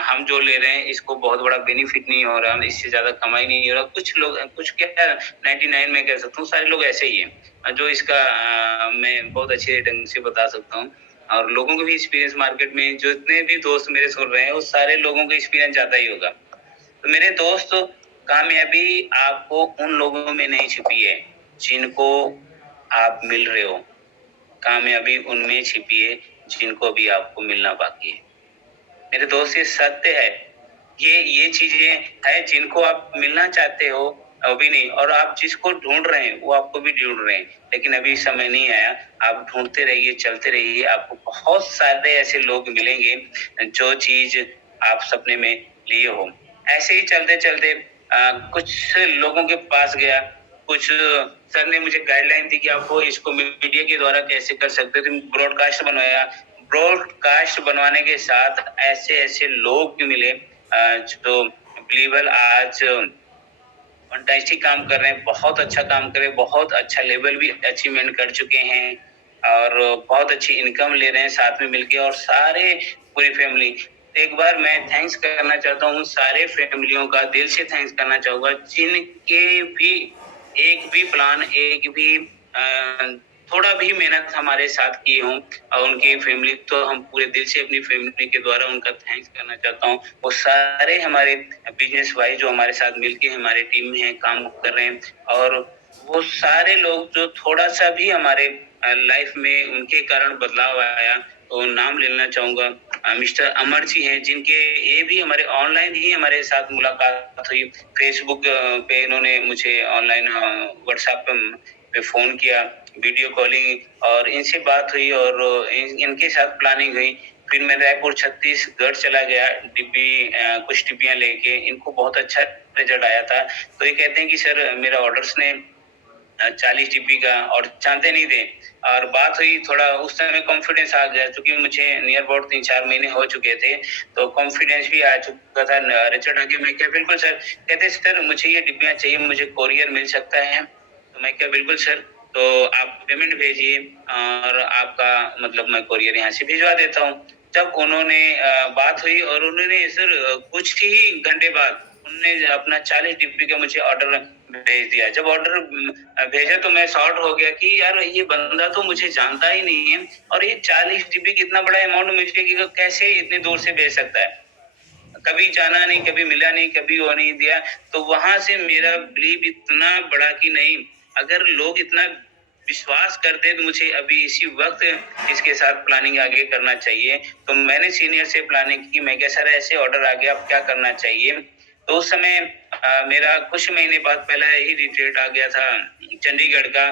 हम जो ले रहे हैं इसको बहुत बड़ा बेनिफिट नहीं हो रहा, इससे ज़्यादा कमाई नहीं हो रहा। कुछ लोग, कुछ क्या 99 मैं कह सकता हूँ सारे लोग ऐसे ही हैं, जो इसका मैं बहुत अच्छे ढंग से बता सकता हूँ। और लोगों को भी एक्सपीरियंस मार्केट में, जो इतने भी दोस्त मेरे सुन रहे हैं, वो सारे लोगों को एक्सपीरियंस ज़्यादा ही होगा। तो मेरे दोस्त, कामयाबी आपको उन लोगों में नहीं छिपी है जिनको आप मिल रहे हो, कामयाबी उनमें छिपी है जिनको अभी आपको मिलना बाकी है। मेरे दोस्त, ये सत्य है। ये चीज़ें हैं जिनको आप मिलना चाहते हो, अभी नहीं, और आप जिसको ढूँढ रहे हैं वो आपको भी ढूँढ रहे हैं, लेकिन अभी समय नहीं आया। आप ढूँढते रहिए, चलते रहिए, आपको बहुत सारे ऐसे लोग मिलेंगे जो चीज़ आप सपने में लिए हो। ऐसे ही चलते-चलते कुछ लोगों के पास गया, कुछ सर ने मुझे गाइडलाइन दी कि आप वो इसको मीडिया के द्वारा कैसे कर सकते हो, तो ब्रॉडकास्ट बनवाया। ब्रॉडकास्ट बनवाने के साथ ऐसे-ऐसे लोग भी मिले जो बिलीवर आज फैंटास्टिक काम कर रहे हैं, बहुत अच्छा काम कर रहे हैं, बहुत अच्छा लेवल भी अचीवमेंट कर चुके हैं, और बहुत अच्छी इनकम ले रहे हैं साथ में मिलके, और सारे पूरी फैमिली। एक बार मैं थैंक्स करना चाहता हूँ सारे फैमिलियों का, दिल से थैंक्स करना चाहूँगा, जिनके भी एक भी प्लान, एक भी थोड़ा भी मेहनत हमारे साथ किए हों, और उनकी फैमिली, तो हम पूरे दिल से अपनी फैमिली के द्वारा उनका थैंक्स करना चाहता हूँ। वो सारे हमारे बिज़नेस वाइज़ जो हमारे साथ मिलके हमारे टीम में हैं, काम कर रहे हैं, और वो सारे लोग जो थोड़ा-सा भी हमारे लाइफ़ में उनके कारण बदलाव आया, तो नाम लेना चाहूँगा। मिस्टर अमर जी हैं, जिनके ये भी हमारे ऑनलाइन ही हमारे साथ मुलाकात हुई। फ़ेसबुक पे इन्होंने मुझे ऑनलाइन व्हाट्सएप पे फ़ोन किया, वीडियो कॉलिंग, और इनसे बात हुई, और इनके साथ प्लानिंग हुई। फिर मैं रायपुर छत्तीसगढ़ चला गया, कुछ डिब्बियाँ लेके। इनको बहुत अच्छा रिज़ल्ट आया था। तो ये कहते हैं कि सर मेरा ऑर्डर्स ने 40 डिब्बी का, और जानते नहीं थे, और बात हुई, थोड़ा उस समय कॉन्फिडेंस आ गया, क्योंकि मुझे नियर अबाउट 3-4 महीने हो चुके थे, तो कॉन्फिडेंस भी आ चुका था। रिचर्ड आगे मैं क्या, बिल्कुल सर। कहते सर मुझे ये डिब्बियाँ चाहिए, मुझे कोरियर मिल सकता है? तो मैं क्या, बिल्कुल सर। तो आप पेमेंट भेजिए, और आपका मतलब मैं कोरियर यहाँ से भिजवा देता हूँ। जब उन्होंने बात हुई, और उन्होंने सर कुछ ही घंटे बाद उन्होंने अपना 40 डिब्बी का मुझे ऑर्डर भेज दिया। जब ऑर्डर भेजा, तो मैं शॉर्ट हो गया कि यार ये बंदा तो मुझे जानता ही नहीं है, और ये 40 डिब्बी कितना बड़ा अमाउंट मुझे कैसे इतनी दूर से भेज सकता है। कभी जाना नहीं, कभी मिला नहीं, कभी वो नहीं दिया। तो वहां से मेरा बिलीव इतना बढ़ा कि नहीं, अगर लोग इतना विश्वास करते तो मुझे अभी इसी वक्त इसके साथ प्लानिंग आगे करना चाहिए। तो मैंने सीनियर से प्लानिंग की, मैं क्या सर ऐसे ऑर्डर आ गया, अब क्या करना चाहिए? तो उस समय मेरा कुछ महीने बाद पहला ही रिट्रीट आ गया था चंडीगढ़ का,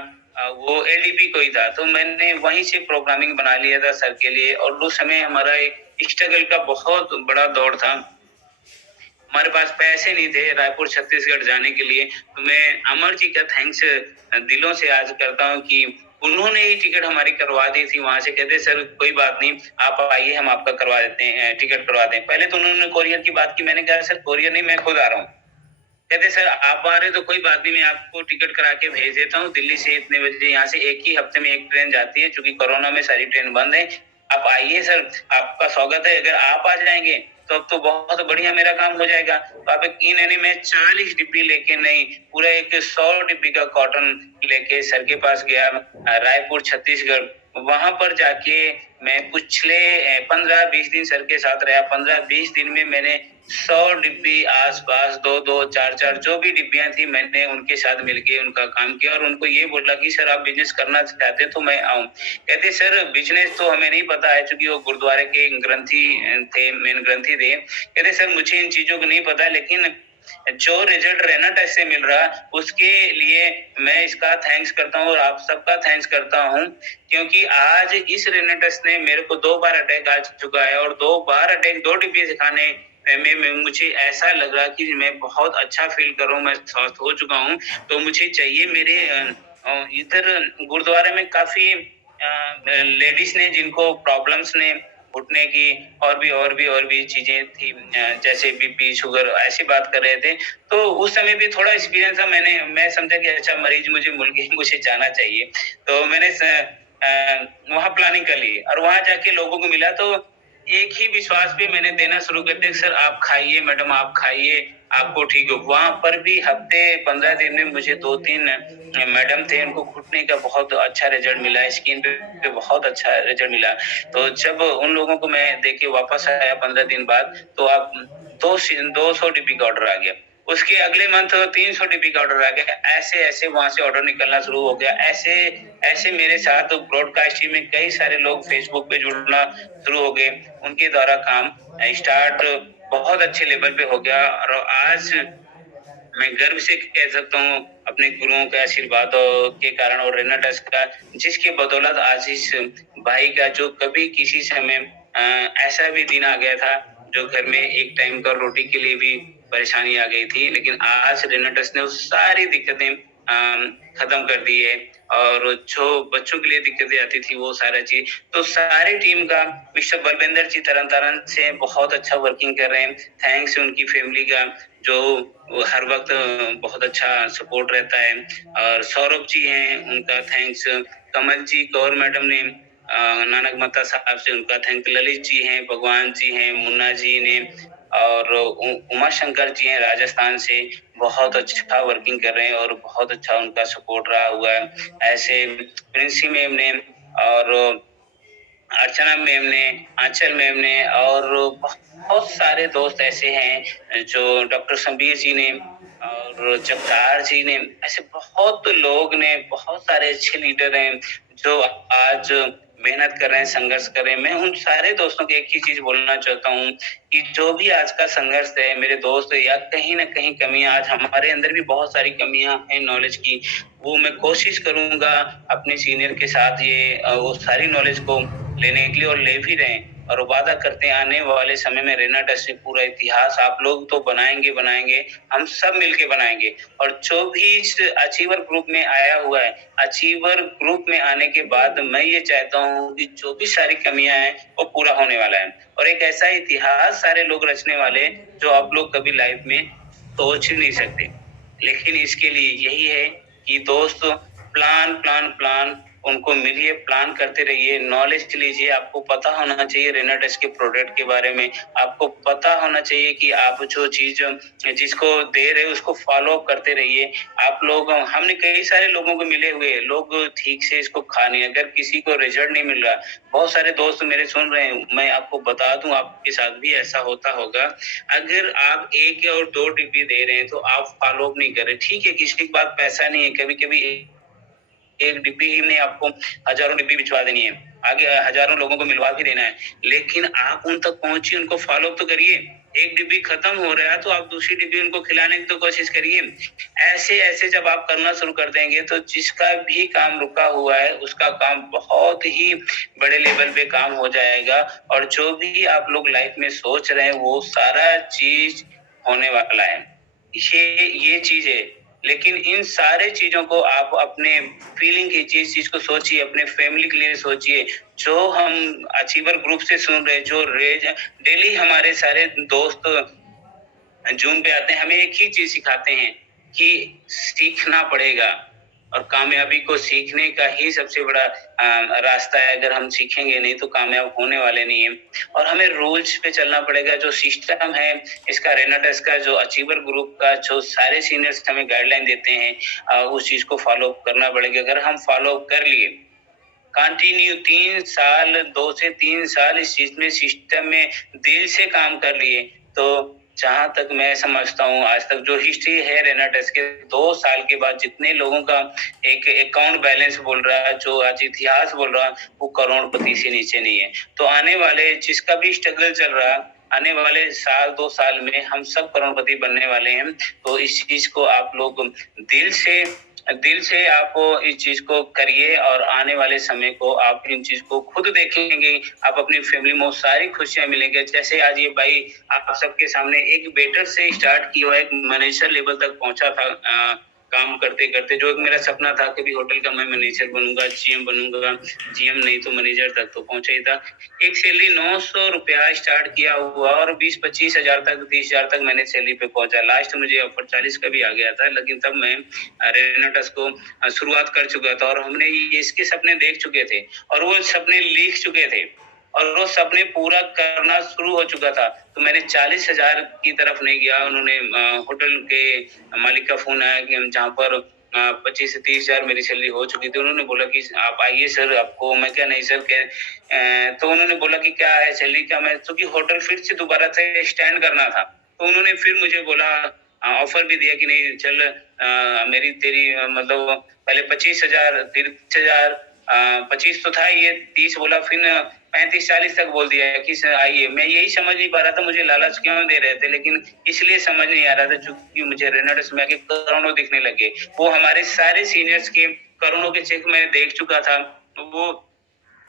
वो एलडीपी को ही था। तो मैंने वहीं से प्रोग्रामिंग बना लिया था सर के लिए, और उस समय हमारा एक स्ट्रगल का बहुत बड़ा दौर था। हमारे पास पैसे नहीं थे रायपुर छत्तीसगढ़ जाने के लिए। तो मैं अमर जी का थैंक्स दिलों से आज करता हूँ कि उन्होंने ही टिकट हमारी करवा दी थी। वहां से कहते सर कोई बात नहीं, आप आइए, हम आपका करवा देते हैं, टिकट करवा दें। पहले तो उन्होंने कोरियर की बात की, मैंने कहा सर कोरियर नहीं, मैं खुद आ रहा हूँ। कहते सर आप आ रहे तो कोई बात नहीं, मैं आपको टिकट करा के भेज देता हूँ दिल्ली से इतने बजे। यहाँ से एक ही हफ्ते में एक ट्रेन जाती है, क्योंकि कोरोना में सारी ट्रेन बंद है। आप आइए सर, आपका स्वागत है। अगर आप आ जाएंगे तो अब तो बहुत बढ़िया मेरा काम हो जाएगा। तो आप यकीन नहीं, मैं 40 डिब्बी लेके नहीं, पूरा एक 100 डिब्बी का कॉटन लेके सर के पास गया, रायपुर छत्तीसगढ़। वहां पर जाके मैं पिछले 15-20 दिन सर के साथ रहा। 15-20 दिन में मैंने 100 डिब्बी आसपास, 2-2, 4-4 जो भी डिब्बियां थी, मैंने उनके साथ मिलके उनका काम किया, और उनको ये बोला कि सर आप बिजनेस करना चाहते तो मैं आऊं। कहते सर बिजनेस तो हमें नहीं पता है, क्योंकि वो गुरुद्वारे के ग्रंथी थे, मेन ग्रंथी थे। कहते सर मुझे इन चीजों को नहीं पता, लेकिन जो रिजल्ट रैना टेस्ट से मिल रहा उसके लिए मैं इसका थैंक्स करता हूँ और आप सबका थैंक्स करता हूँ, क्योंकि आज इस रैना टेस्ट ने मेरे को 2 बार अटैक आ चुका है और 2 बार अटैक 2 डिब्बे से खाने में मुझे ऐसा लग रहा कि मैं बहुत अच्छा फील कर रहा हूँ, मैं स्वस्थ हो चुका हूँ। तो मुझे चाहिए मेरे इधर गुरुद्वारे में काफी लेडीज ने जिनको प्रॉब्लम्स ने घुटने की और भी चीजें थी, जैसे बीपी शुगर ऐसी बात कर रहे थे। तो उस समय भी थोड़ा एक्सपीरियंस था, मैं समझा कि अच्छा मरीज मुझे मिल गई, मुझे जाना चाहिए। तो मैंने वहाँ प्लानिंग कर ली और वहाँ जाके लोगों को मिला तो एक ही विश्वास पे मैंने देना शुरू कर दिया, सर आप खाइए, मैडम आप खाइए, आपको ठीक हो। वहाँ पर भी हफ्ते 15 दिन में मुझे 2-3 मैडम थे, उनको घुटने का बहुत अच्छा रिजल्ट मिला, स्किन पे बहुत अच्छा रिजल्ट मिला। तो जब उन लोगों को मैं देके वापस आया 15 दिन बाद, तो अब 200 डिब्बी का ऑर्डर आ गया। उसके अगले मंथ 300 डिब्बी का ऑर्डर आ गया। ऐसे वहां से ऑर्डर निकलना शुरू हो गया। ऐसे मेरे साथ ब्रॉडकास्टिंग में कई सारे लोग फेसबुक पे जुड़ना शुरू हो गए। उनके द्वारा काम स्टार्ट बहुत अच्छे लेवल पे हो गया और आज मैं गर्व से कह सकता हूँ अपने गुरुओं के आशीर्वाद के कारण और रैना टेस्ट का, जिसके बदौलत आज इस भाई का जो कभी किसी समय ऐसा भी दिन आ गया था जो घर में एक टाइम का रोटी के लिए भी परेशानी आ गई थी, लेकिन आज रैना टेस्ट ने वो सारी दिक्कतें खत्म कर दी है और जो बच्चों के लिए दिक्कतें आती थी वो सारा चीज, तो सारी टीम का मिस्टर बलविंदर जी तरन तारण से बहुत अच्छा वर्किंग कर रहे हैं। थैंक्स उनकी फैमिली का जो हर वक्त बहुत अच्छा सपोर्ट रहता है। और सौरभ जी हैं, उनका थैंक्स। कमल जी कौर मैडम ने नानक मत्ता साहब से उनका थैंक्स। ललित जी हैं, भगवान जी हैं, मुन्ना जी ने और उमा शंकर जी हैं राजस्थान से, बहुत अच्छा वर्किंग कर रहे हैं और बहुत अच्छा उनका सपोर्ट रहा हुआ है। ऐसे प्रिंसी मैम ने और अर्चना मैम ने, आंचल मैम ने और बहुत सारे दोस्त ऐसे हैं जो डॉक्टर संबीर जी ने और जगतार जी ने, ऐसे बहुत लोग ने, बहुत सारे अच्छे लीडर हैं जो आज मेहनत कर रहे हैं, संघर्ष कर रहे हैं। मैं उन सारे दोस्तों को एक ही चीज बोलना चाहता हूँ कि जो भी आज का संघर्ष है मेरे दोस्त, या कहीं ना कहीं कमियां, आज हमारे अंदर भी बहुत सारी कमियां हैं नॉलेज की, वो मैं कोशिश करूंगा अपने सीनियर के साथ ये वो सारी नॉलेज को लेने के लिए और ले भी रहे हैं और वादा करते हैं आने वाले समय में रैना टेस्ट से पूरा इतिहास आप लोग तो बनाएंगे, हम सब मिलके बनाएंगे। और जो भी इस अचीवर ग्रुप में आया हुआ है, अचीवर ग्रुप में आने के बाद मैं ये चाहता हूँ कि जो भी सारी कमियां हैं वो पूरा होने वाला है और एक ऐसा इतिहास सारे लोग रचने वाले जो आप लोग कभी लाइफ में सोच ही नहीं सकते। लेकिन इसके लिए यही है कि दोस्त प्लान उनको मिलिए, प्लान करते रहिए, नॉलेज लीजिए। आपको पता होना चाहिए रैना टेस्ट के प्रोडक्ट के बारे में, आपको पता होना चाहिए कि आप जो चीज जिसको दे रहे हो उसको फॉलो करते रहिए। आप लोग, हमने कई सारे लोगों को मिले हुए, लोग ठीक से इसको खा नहीं, अगर किसी को रिजल्ट नहीं मिल रहा, बहुत सारे दोस्त मेरे सुन रहे हैं, मैं आपको बता दूं आपके साथ भी ऐसा होता होगा। अगर आप 1 और 2 डिब्बी दे रहे हैं तो आप फॉलो नहीं कर रहे, ठीक है, किसी के पास पैसा नहीं है, कभी कभी एक डिब्बी ही नहीं, आपको हजारों डिब्बी भिजवा देनी है, आगे हजारों लोगों को मिलवा भी देना है, लेकिन आप उन तक पहुंचिए, उनको फॉलो तो करिए। एक डिब्बी खत्म हो रहा है तो आप दूसरी डिब्बी उनको खिलाने की तो कोशिश करिए। ऐसे जब आप करना शुरू कर देंगे तो जिसका भी काम रुका हुआ है उसका काम बहुत ही बड़े लेवल पे काम हो जाएगा और जो भी आप लोग लाइफ में सोच रहे हैं वो सारा चीज होने वाला है। ये चीज है, लेकिन इन सारे चीजों को आप अपने फीलिंग की चीज को सोचिए, अपने फैमिली के लिए सोचिए। जो हम अचीवर ग्रुप से सुन रहे, जो रेज डेली हमारे सारे दोस्त जूम पे आते हैं, हमें एक ही चीज सिखाते हैं कि सीखना पड़ेगा और कामयाबी को सीखने का ही सबसे बड़ा रास्ता है। अगर हम सीखेंगे नहीं तो कामयाब होने वाले नहीं है और हमें रूल्स पे चलना पड़ेगा। जो सिस्टम है इसका, रैना टेस्ट का, जो अचीवर ग्रुप का, जो सारे सीनियर्स हमें गाइडलाइन देते हैं उस चीज को फॉलो करना पड़ेगा। अगर हम फॉलो कर लिए कंटिन्यू 3 साल, 2 से 3 साल इस चीज में, सिस्टम में दिल से काम कर लिए, तो जहां तक मैं समझता हूँ आज तक जो हिस्ट्री है रैना टेस्ट के 2 साल के बाद जितने लोगों का एक अकाउंट बैलेंस बोल रहा है, जो आज इतिहास बोल रहा है, वो करोड़पति से नीचे नहीं है। तो आने वाले जिसका भी स्ट्रगल चल रहा है आने वाले साल 2 साल में हम सब करोड़पति बनने वाले हैं। तो इस चीज़ को आप लोग दिल से आप इस चीज़ को करिए और आने वाले समय को आप इन चीज़ को खुद देखेंगे, आप अपनी फैमिली में वो सारी खुशियाँ मिलेंगे। जैसे आज ये भाई आप सबके सामने एक वेटर से स्टार्ट किया हुआ एक मैनेजर लेवल तक पहुँचा था काम करते-करते जो एक मेरा सपना था कि भी होटल का मैं मैनेजर बनूँगा, जीएम बनूँगा, जीएम नहीं तो मैनेजर तक तो पहुँचा ही था। एक सैलरी ₹900 स्टार्ट किया हुआ और 20-25 हज़ार तक 30,000 तक मैंने सैलरी पे पहुँचा। लास्ट मुझे ऑफर 40 का भी आ गया था, लेकिन तब मैं रेनेटस को शुरुआत कर चुका था और हमने ये इसके सपने देख चुके थे और वो सपने लिख चुके थे और वो सपने पूरा करना शुरू हो चुका था। तो मैंने 40,000 की तरफ नहीं गया। उन्होंने होटल के मालिक का फ़ोन आया कि हम जहाँ पर 25 से 30,000 मेरी सैलरी हो चुकी थी। उन्होंने बोला कि आप आइए सर आपको मैं क्या नहीं सर तो उन्होंने बोला कि क्या है सैलरी क्या मैं क्योंकि होटल फिर से दोबारा से स्टैंड करना था। तो उन्होंने फिर मुझे बोला ऑफर भी दिया कि नहीं चल मेरी तेरी मतलब पहले 25,000 फिर 30,000 25 तो था ये 30 बोला फिर 35-40 तक बोल दिया कि आइए। मैं यही समझ नहीं पा रहा था मुझे लालच क्यों दे रहे थे, लेकिन इसलिए समझ नहीं आ रहा था चूंकि मुझे रेनॉल्ड्स में आके करोड़ों दिखने लगे। वो हमारे सारे सीनियर्स के करोड़ों के चेक मैं देख चुका था। वो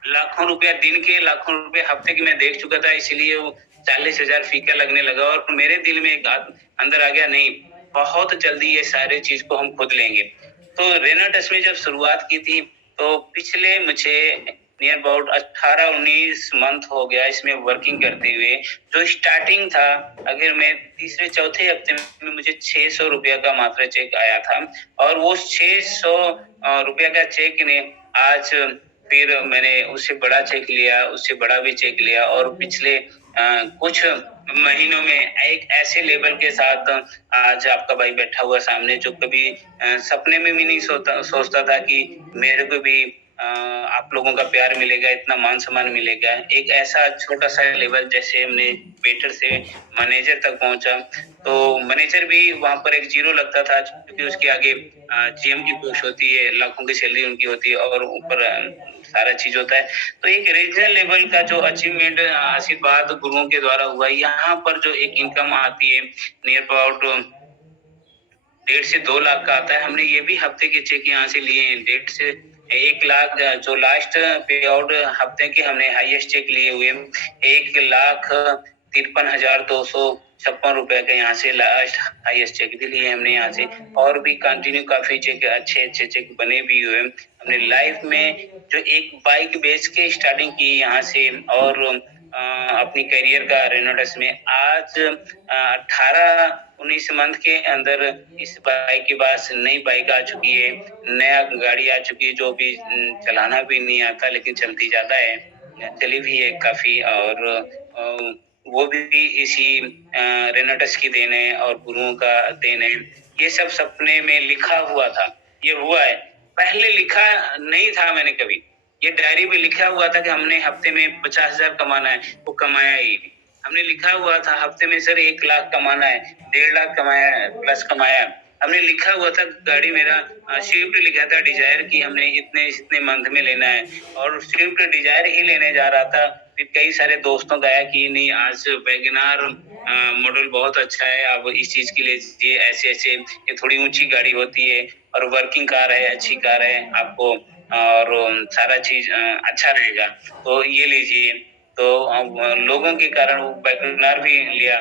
लाखों रुपया दिन के लाखों रुपए हफ्ते के मैं देख चुका था, इसलिए वो 40,000 फीका लगने लगा और मेरे दिल में एक अंदर आ गया नहीं बहुत जल्दी ये सारे चीज को हम खुद लेंगे। तो रेनाटस में जब शुरुआत की थी तो पिछले मुझे नियर अबाउट 18-19 मंथ हो गया इसमें वर्किंग करते हुए। जो स्टार्टिंग था अगर मैं तीसरे चौथे हफ्ते में मुझे 600 रुपया का मात्र चेक आया था और वो 600 रुपया का चेक ने आज फिर मैंने उससे बड़ा चेक लिया, उससे बड़ा भी चेक लिया और पिछले कुछ महीनों में एक ऐसे लेवल के साथ आज आपका भाई बैठा हुआ सामने जो कभी सपने में भी नहीं सोचता था कि मेरे को भी आप लोगों का प्यार मिलेगा, इतना मान सम्मान मिलेगा। एक ऐसा छोटा सा लेवल जैसे हमने वेटर से मैनेजर तक पहुंचा, तो मैनेजर भी वहां पर एक जीरो लगता था क्योंकि उसके आगे जीएम की पोस्ट होती है, लाखों की सैलरी उनकी होती है और ऊपर सारा चीज होता है। तो एक रीजनल लेवल का जो अचीवमेंट आशीर्वाद गुरुओं के द्वारा हुआ, यहाँ पर जो एक इनकम आती है नियर अबाउट 1.5 से 2 लाख का आता है। हमने ये भी हफ्ते के चेक यहाँ से लिए हैं 1.5 से 1 लाख जो लास्ट पे आउट हफ्ते के हमने हाईएस्ट चेक लिए हुए 1,53,256 रुपए का यहाँ से लास्ट हाईएस्ट चेक भी लिए हमने यहाँ से और भी कंटिन्यू काफी चेक अच्छे चेक बने भी हुए। हमने लाइफ में जो एक बाइक बेच के स्टार्टिंग की यहाँ से और अपनी करियर का रेनोडस में आज 18-19 मंथ के अंदर इस बाइक के पास नई बाइक आ चुकी है, नया गाड़ी आ चुकी है जो भी चलाना भी नहीं आता लेकिन चलती ज्यादा है, चली भी है काफी और वो भी इसी रेनोटस की देन है और गुरुओं का देन है। ये सब सपने में लिखा हुआ था, ये हुआ है। पहले लिखा नहीं था मैंने कभी, ये डायरी पे लिखा हुआ था कि हमने हफ्ते में 50,000 कमाना है, वो कमाया ही। हमने लिखा हुआ था हफ्ते में सर 1 लाख कमाना है, 1.5 लाख कमाया प्लस कमाया। हमने लिखा हुआ था गाड़ी मेरा स्विफ्ट लिखा था डिजायर की हमने इतने मंथ में लेना है और स्विफ्ट डिजायर ही लेने जा रहा था। फिर कई सारे दोस्तों का आया कि नहीं आज वैगनार मॉडल बहुत अच्छा है, आप इस चीज के लिए ऐसे ये थोड़ी ऊंची गाड़ी होती है और वर्किंग कार है, अच्छी कार है आपको और सारा चीज अच्छा रहेगा तो ये लीजिए। तो लोगों के कारण वो वैगनार भी लिया,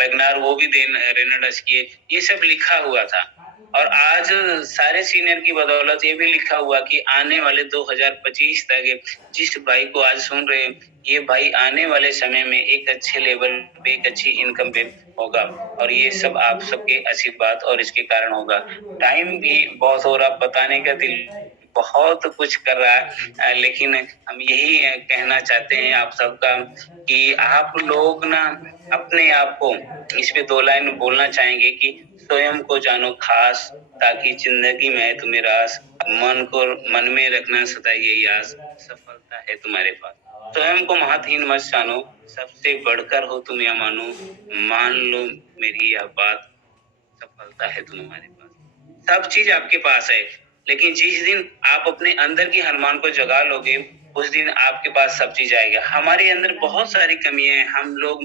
वैगनार वो भी रेनोडस की, ये सब लिखा हुआ था। और आज सारे सीनियर की बदौलत ये भी लिखा हुआ कि आने वाले 2025 तक जिस भाई को आज सुन रहे हैं, ये भाई आने वाले समय में एक अच्छे लेवल पे एक अच्छी इनकम पे होगा और ये सब आप सबके आशीर्वाद और इसके कारण होगा। टाइम भी बहुत हो रहा, बताने का दिल बहुत कुछ कर रहा है लेकिन हम यही कहना चाहते हैं आप सबका कि आप लोग ना अपने आप को इस पे 2 लाइन बोलना चाहेंगे कि स्वयं को जानो खास ताकि जिंदगी में तुम्हें रास मन में रखना सदा यही आस सफलता है तुम्हारे पास। स्वयं को महत्हीन मत जानो, सबसे बढ़कर हो तुम या मानो, मान लो मेरी यह बात सफलता है तुम्हारे पास। सब चीज आपके पास है लेकिन जिस दिन आप अपने अंदर की हनुमान को जगा लोगे उस दिन आपके पास सब चीज आएगा। हमारे अंदर बहुत सारी कमियां हैं, हम लोग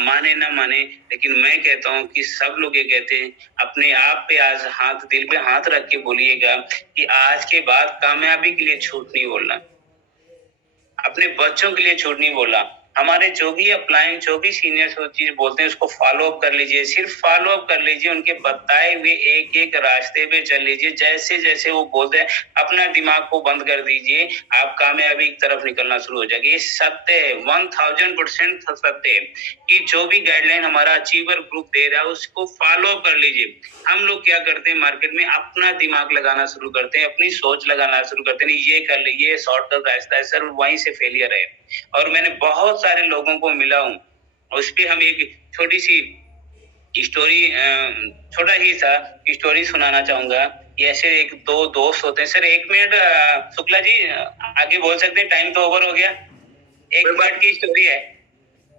माने ना माने, लेकिन मैं कहता हूँ कि सब लोग ये कहते हैं, अपने आप पे आज हाथ, दिल पे हाथ रख के बोलिएगा कि आज के बाद कामयाबी के लिए झूठ नहीं बोलना, अपने बच्चों के लिए झूठ नहीं बोलना। हमारे जो भी अपलाइन, जो भी सीनियर्स वो चीज बोलते हैं उसको फॉलो अप कर लीजिए, सिर्फ फॉलो अप कर लीजिए, उनके बताए हुए एक एक रास्ते पे चल लीजिए, जैसे जैसे वो बोलते हैं अपना दिमाग को बंद कर दीजिए, आप कामयाबी की तरफ निकलना शुरू हो जाएगी। ये सत्य है, 1000% सत्य है कि जो भी गाइडलाइन हमारा अचीवर ग्रुप दे रहा है उसको फॉलो कर लीजिए। हम लोग क्या करते हैं मार्केट में, अपना दिमाग लगाना शुरू करते हैं, अपनी सोच लगाना शुरू करते हैं, ये कर लीजिए, ये शॉर्टकट रास्ता है सर, वहीं से फेलियर है। और मैंने बहुत सारे लोगों को मिला हूँ, उस पे हम एक छोटी सी स्टोरी, छोटा ही सा स्टोरी सुनाना चाहूंगा। ऐसे एक दो दोस्त होते हैं सर। 1 मिनट शुक्ला जी, आगे बोल सकते हैं, टाइम तो ओवर हो गया। 1 मिनट की स्टोरी है,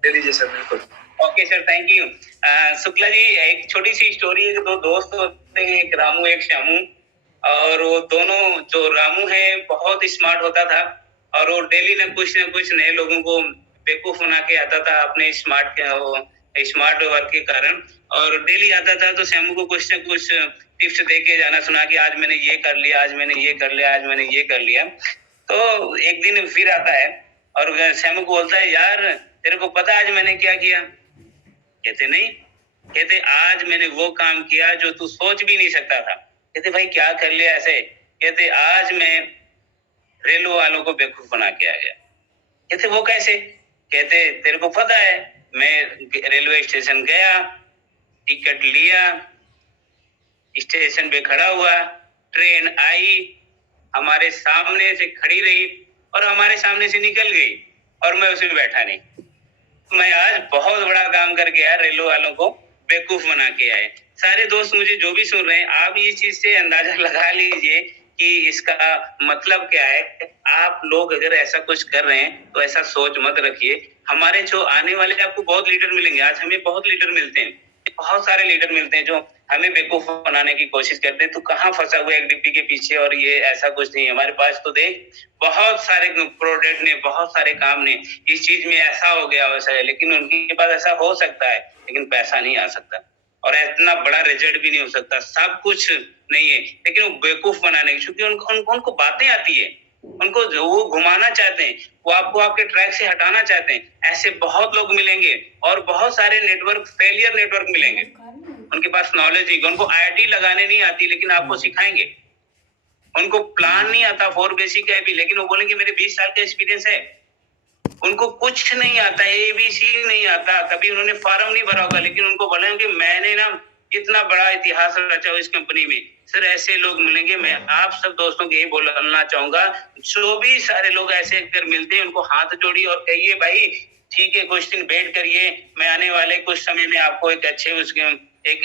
ले लीजिए सर, बिल्कुल। Okay sir, thank you. Shukla ji, एक छोटी सी स्टोरी है। दो दोस्त होते हैं, एक रामू एक श्यामू, और वो दोनों, जो रामू है बहुत स्मार्ट होता था और वो डेली ना कुछ नए लोगों को बेवकूफ बना के आता था अपने स्मार्ट वर्क के कारण। और डेली आता था तो श्यामू को कुछ न कुछ टिप्स दे के जाना, सुना कि आज मैंने ये कर लिया, आज मैंने ये कर लिया, आज मैंने ये कर लिया। तो एक दिन फिर आता है और श्यामू को बोलता है, यार तेरे को पता आज मैंने क्या किया? कहते नहीं। कहते आज मैंने वो काम किया जो तू सोच भी नहीं सकता था। कहते भाई क्या कर लिया ऐसे? कहते आज मैं रेलवे वालों को बेवकूफ बना के आ गया। कहते वो कैसे? कहते तेरे को पता है, मैं रेलवे स्टेशन गया, टिकट लिया, स्टेशन पे खड़ा हुआ, ट्रेन आई, हमारे सामने से खड़ी रही और हमारे सामने से निकल गई और मैं उसमें बैठा नहीं। मैं आज बहुत बड़ा काम करके आया, रेलवे वालों को बेवकूफ बना के आए। सारे दोस्त मुझे जो भी सुन रहे हैं, आप ये चीज से अंदाजा लगा लीजिए कि इसका मतलब क्या है। आप लोग अगर ऐसा कुछ कर रहे हैं तो ऐसा सोच मत रखिए। हमारे जो आने वाले, आपको बहुत लीडर मिलेंगे, आज हमें बहुत लीडर मिलते हैं, बहुत सारे लीडर मिलते हैं जो हमें बेवकूफ बनाने की कोशिश करते हैं। तू कहाँ फंसा हुआ है एक डिब्बी के पीछे, और ये ऐसा कुछ नहीं है हमारे पास। तो देख, बहुत सारे प्रोडक्ट ने, बहुत सारे काम ने, इस चीज में ऐसा हो गया वैसा है, लेकिन उनके पास ऐसा हो सकता है लेकिन पैसा नहीं आ सकता और इतना बड़ा रिजल्ट भी नहीं हो सकता। सब कुछ नहीं है, लेकिन वो बेवकूफ बनाने की, क्योंकि उनको बातें आती है, उनको वो घुमाना चाहते हैं, वो आपको आपके ट्रैक से हटाना चाहते हैं। ऐसे बहुत लोग मिलेंगे और बहुत सारे नेटवर्क, फेलियर नेटवर्क मिलेंगे। उनके पास नॉलेज ही, उनको आईआईटी लगाने नहीं आती लेकिन आपको सिखाएंगे। उनको प्लान नहीं आता, 4 बेसिक है भी, लेकिन वो बोलेंगे मेरे 20 साल का एक्सपीरियंस है। उनको कुछ नहीं आता, ABC नहीं आता, कभी उन्होंने फॉर्म नहीं भरा होगा, लेकिन उनको बोलेंगे मैंने ना इतना बड़ा इतिहास रचा हो इस कंपनी में। सर ऐसे लोग मिलेंगे। मैं आप सब दोस्तों को यही बोलना चाहूंगा, जो भी सारे लोग ऐसे अगर मिलते हैं उनको हाथ जोड़िए और कहिए भाई ठीक है, कुछ दिन वेट करिए, मैं आने वाले कुछ समय में आपको एक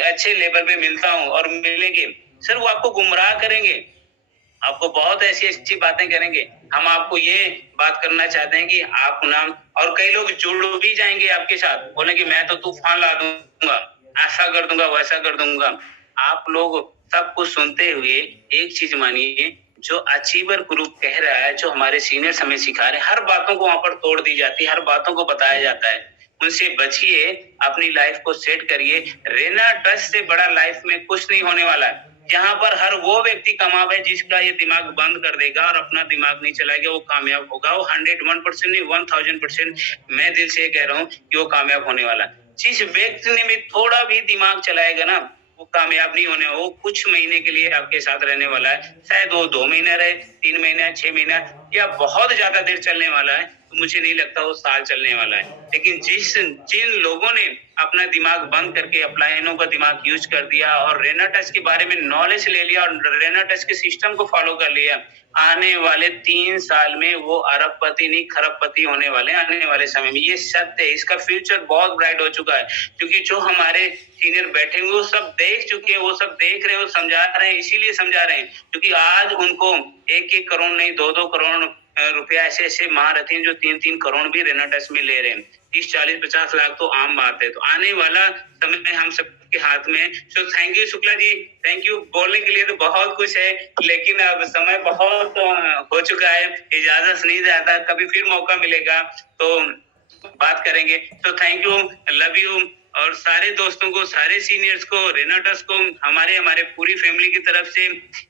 अच्छे लेवल पे मिलता हूँ और मिलेंगे। सर वो आपको गुमराह करेंगे, आपको बहुत ऐसी ऐसी बातें करेंगे। हम आपको ये बात करना चाहते हैं कि आप नाम, और कई लोग जुड़ भी जाएंगे आपके साथ, बोलेंगे मैं तो तूफान ला दूंगा, ऐसा कर दूंगा, वैसा कर दूंगा। आप लोग सब कुछ सुनते हुए एक चीज मानिए, जो अचीवर ग्रुप कह रहा है, जो हमारे सीनियर्स हमें सिखा रहे हैं, हर बातों को वहां पर तोड़ दी जाती है, हर बातों को बताया जाता है। उनसे बचिए, अपनी लाइफ को सेट करिए। रेना ट्रस्ट से बड़ा लाइफ में कुछ नहीं होने वाला है। यहाँ पर हर वो व्यक्ति कामयाब है जिसका ये दिमाग बंद कर देगा और अपना दिमाग नहीं चलाएगा, वो कामयाब होगा। वो 101% नहीं, 1000% मैं दिल से कह रहा हूँ कि वो कामयाब होने वाला है। जिस व्यक्ति ने भी थोड़ा भी दिमाग चलाएगा ना, वो कामयाब नहीं होने, वो कुछ महीने के लिए आपके साथ रहने वाला है। शायद वो 2 महीना रहे, 3 महीना, 6 महीना, या बहुत ज्यादा देर चलने वाला है। तो मुझे नहीं लगता वो साल चलने वाला है। लेकिन जिन लोगों ने अपना दिमाग बंद करके अपलाइनों का दिमाग यूज कर दिया और रेना टच के बारे में नॉलेज ले लिया और रेना टच के सिस्टम को फॉलो कर लिया, आने वाले 3 साल में वो अरबपति नहीं खरबपति होने वाले हैं आने वाले समय में। ये सत्य है, इसका फ्यूचर बहुत ब्राइट हो चुका है, क्योंकि जो हमारे सीनियर बैठे हुए वो सब देख चुके हैं, वो सब देख रहे हैं, वो समझा रहे हैं। इसीलिए समझा रहे हैं क्योंकि आज उनको 1-1 करोड़ नहीं, 2-2 करोड़ रुपया ऐसे महारथी हैं जो 3-3 करोड़ भी रेना टच में ले रहे हैं। 30, 40, 50 लाख तो आम बात है। तो आने वाला समय हम सब के हाथ में है। So thank you Shukla ji, thank you. बोलने के लिए तो बहुत कुछ है, लेकिन अब समय बहुत हो चुका है, इजाजत नहीं जाता। कभी फिर मौका मिलेगा तो बात करेंगे। तो थैंक यू, लव यू। और सारे दोस्तों को, सारे सीनियर्स को, रेनाटस को, हमारे पूरी फैमिली की तरफ से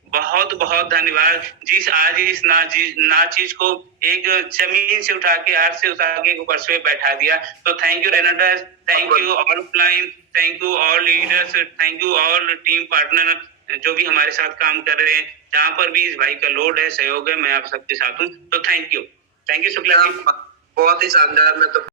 बहुत बहुत धन्यवाद। जिस आज इस नाचीज को एक जमीन से उठा के, हाथ से उठा के ऊपर से बैठा दिया। तो thank you Renatus, thank you all Flynn, thank you all leaders, thank you all team partner जो भी हमारे साथ काम कर रहे हैं। जहाँ पर भी इस भाई का लोड है, सहयोग है, मैं आप सबके साथ हूँ। तो थैंक यू शुक्ला जी। बहुत ही शानदार। मैं तो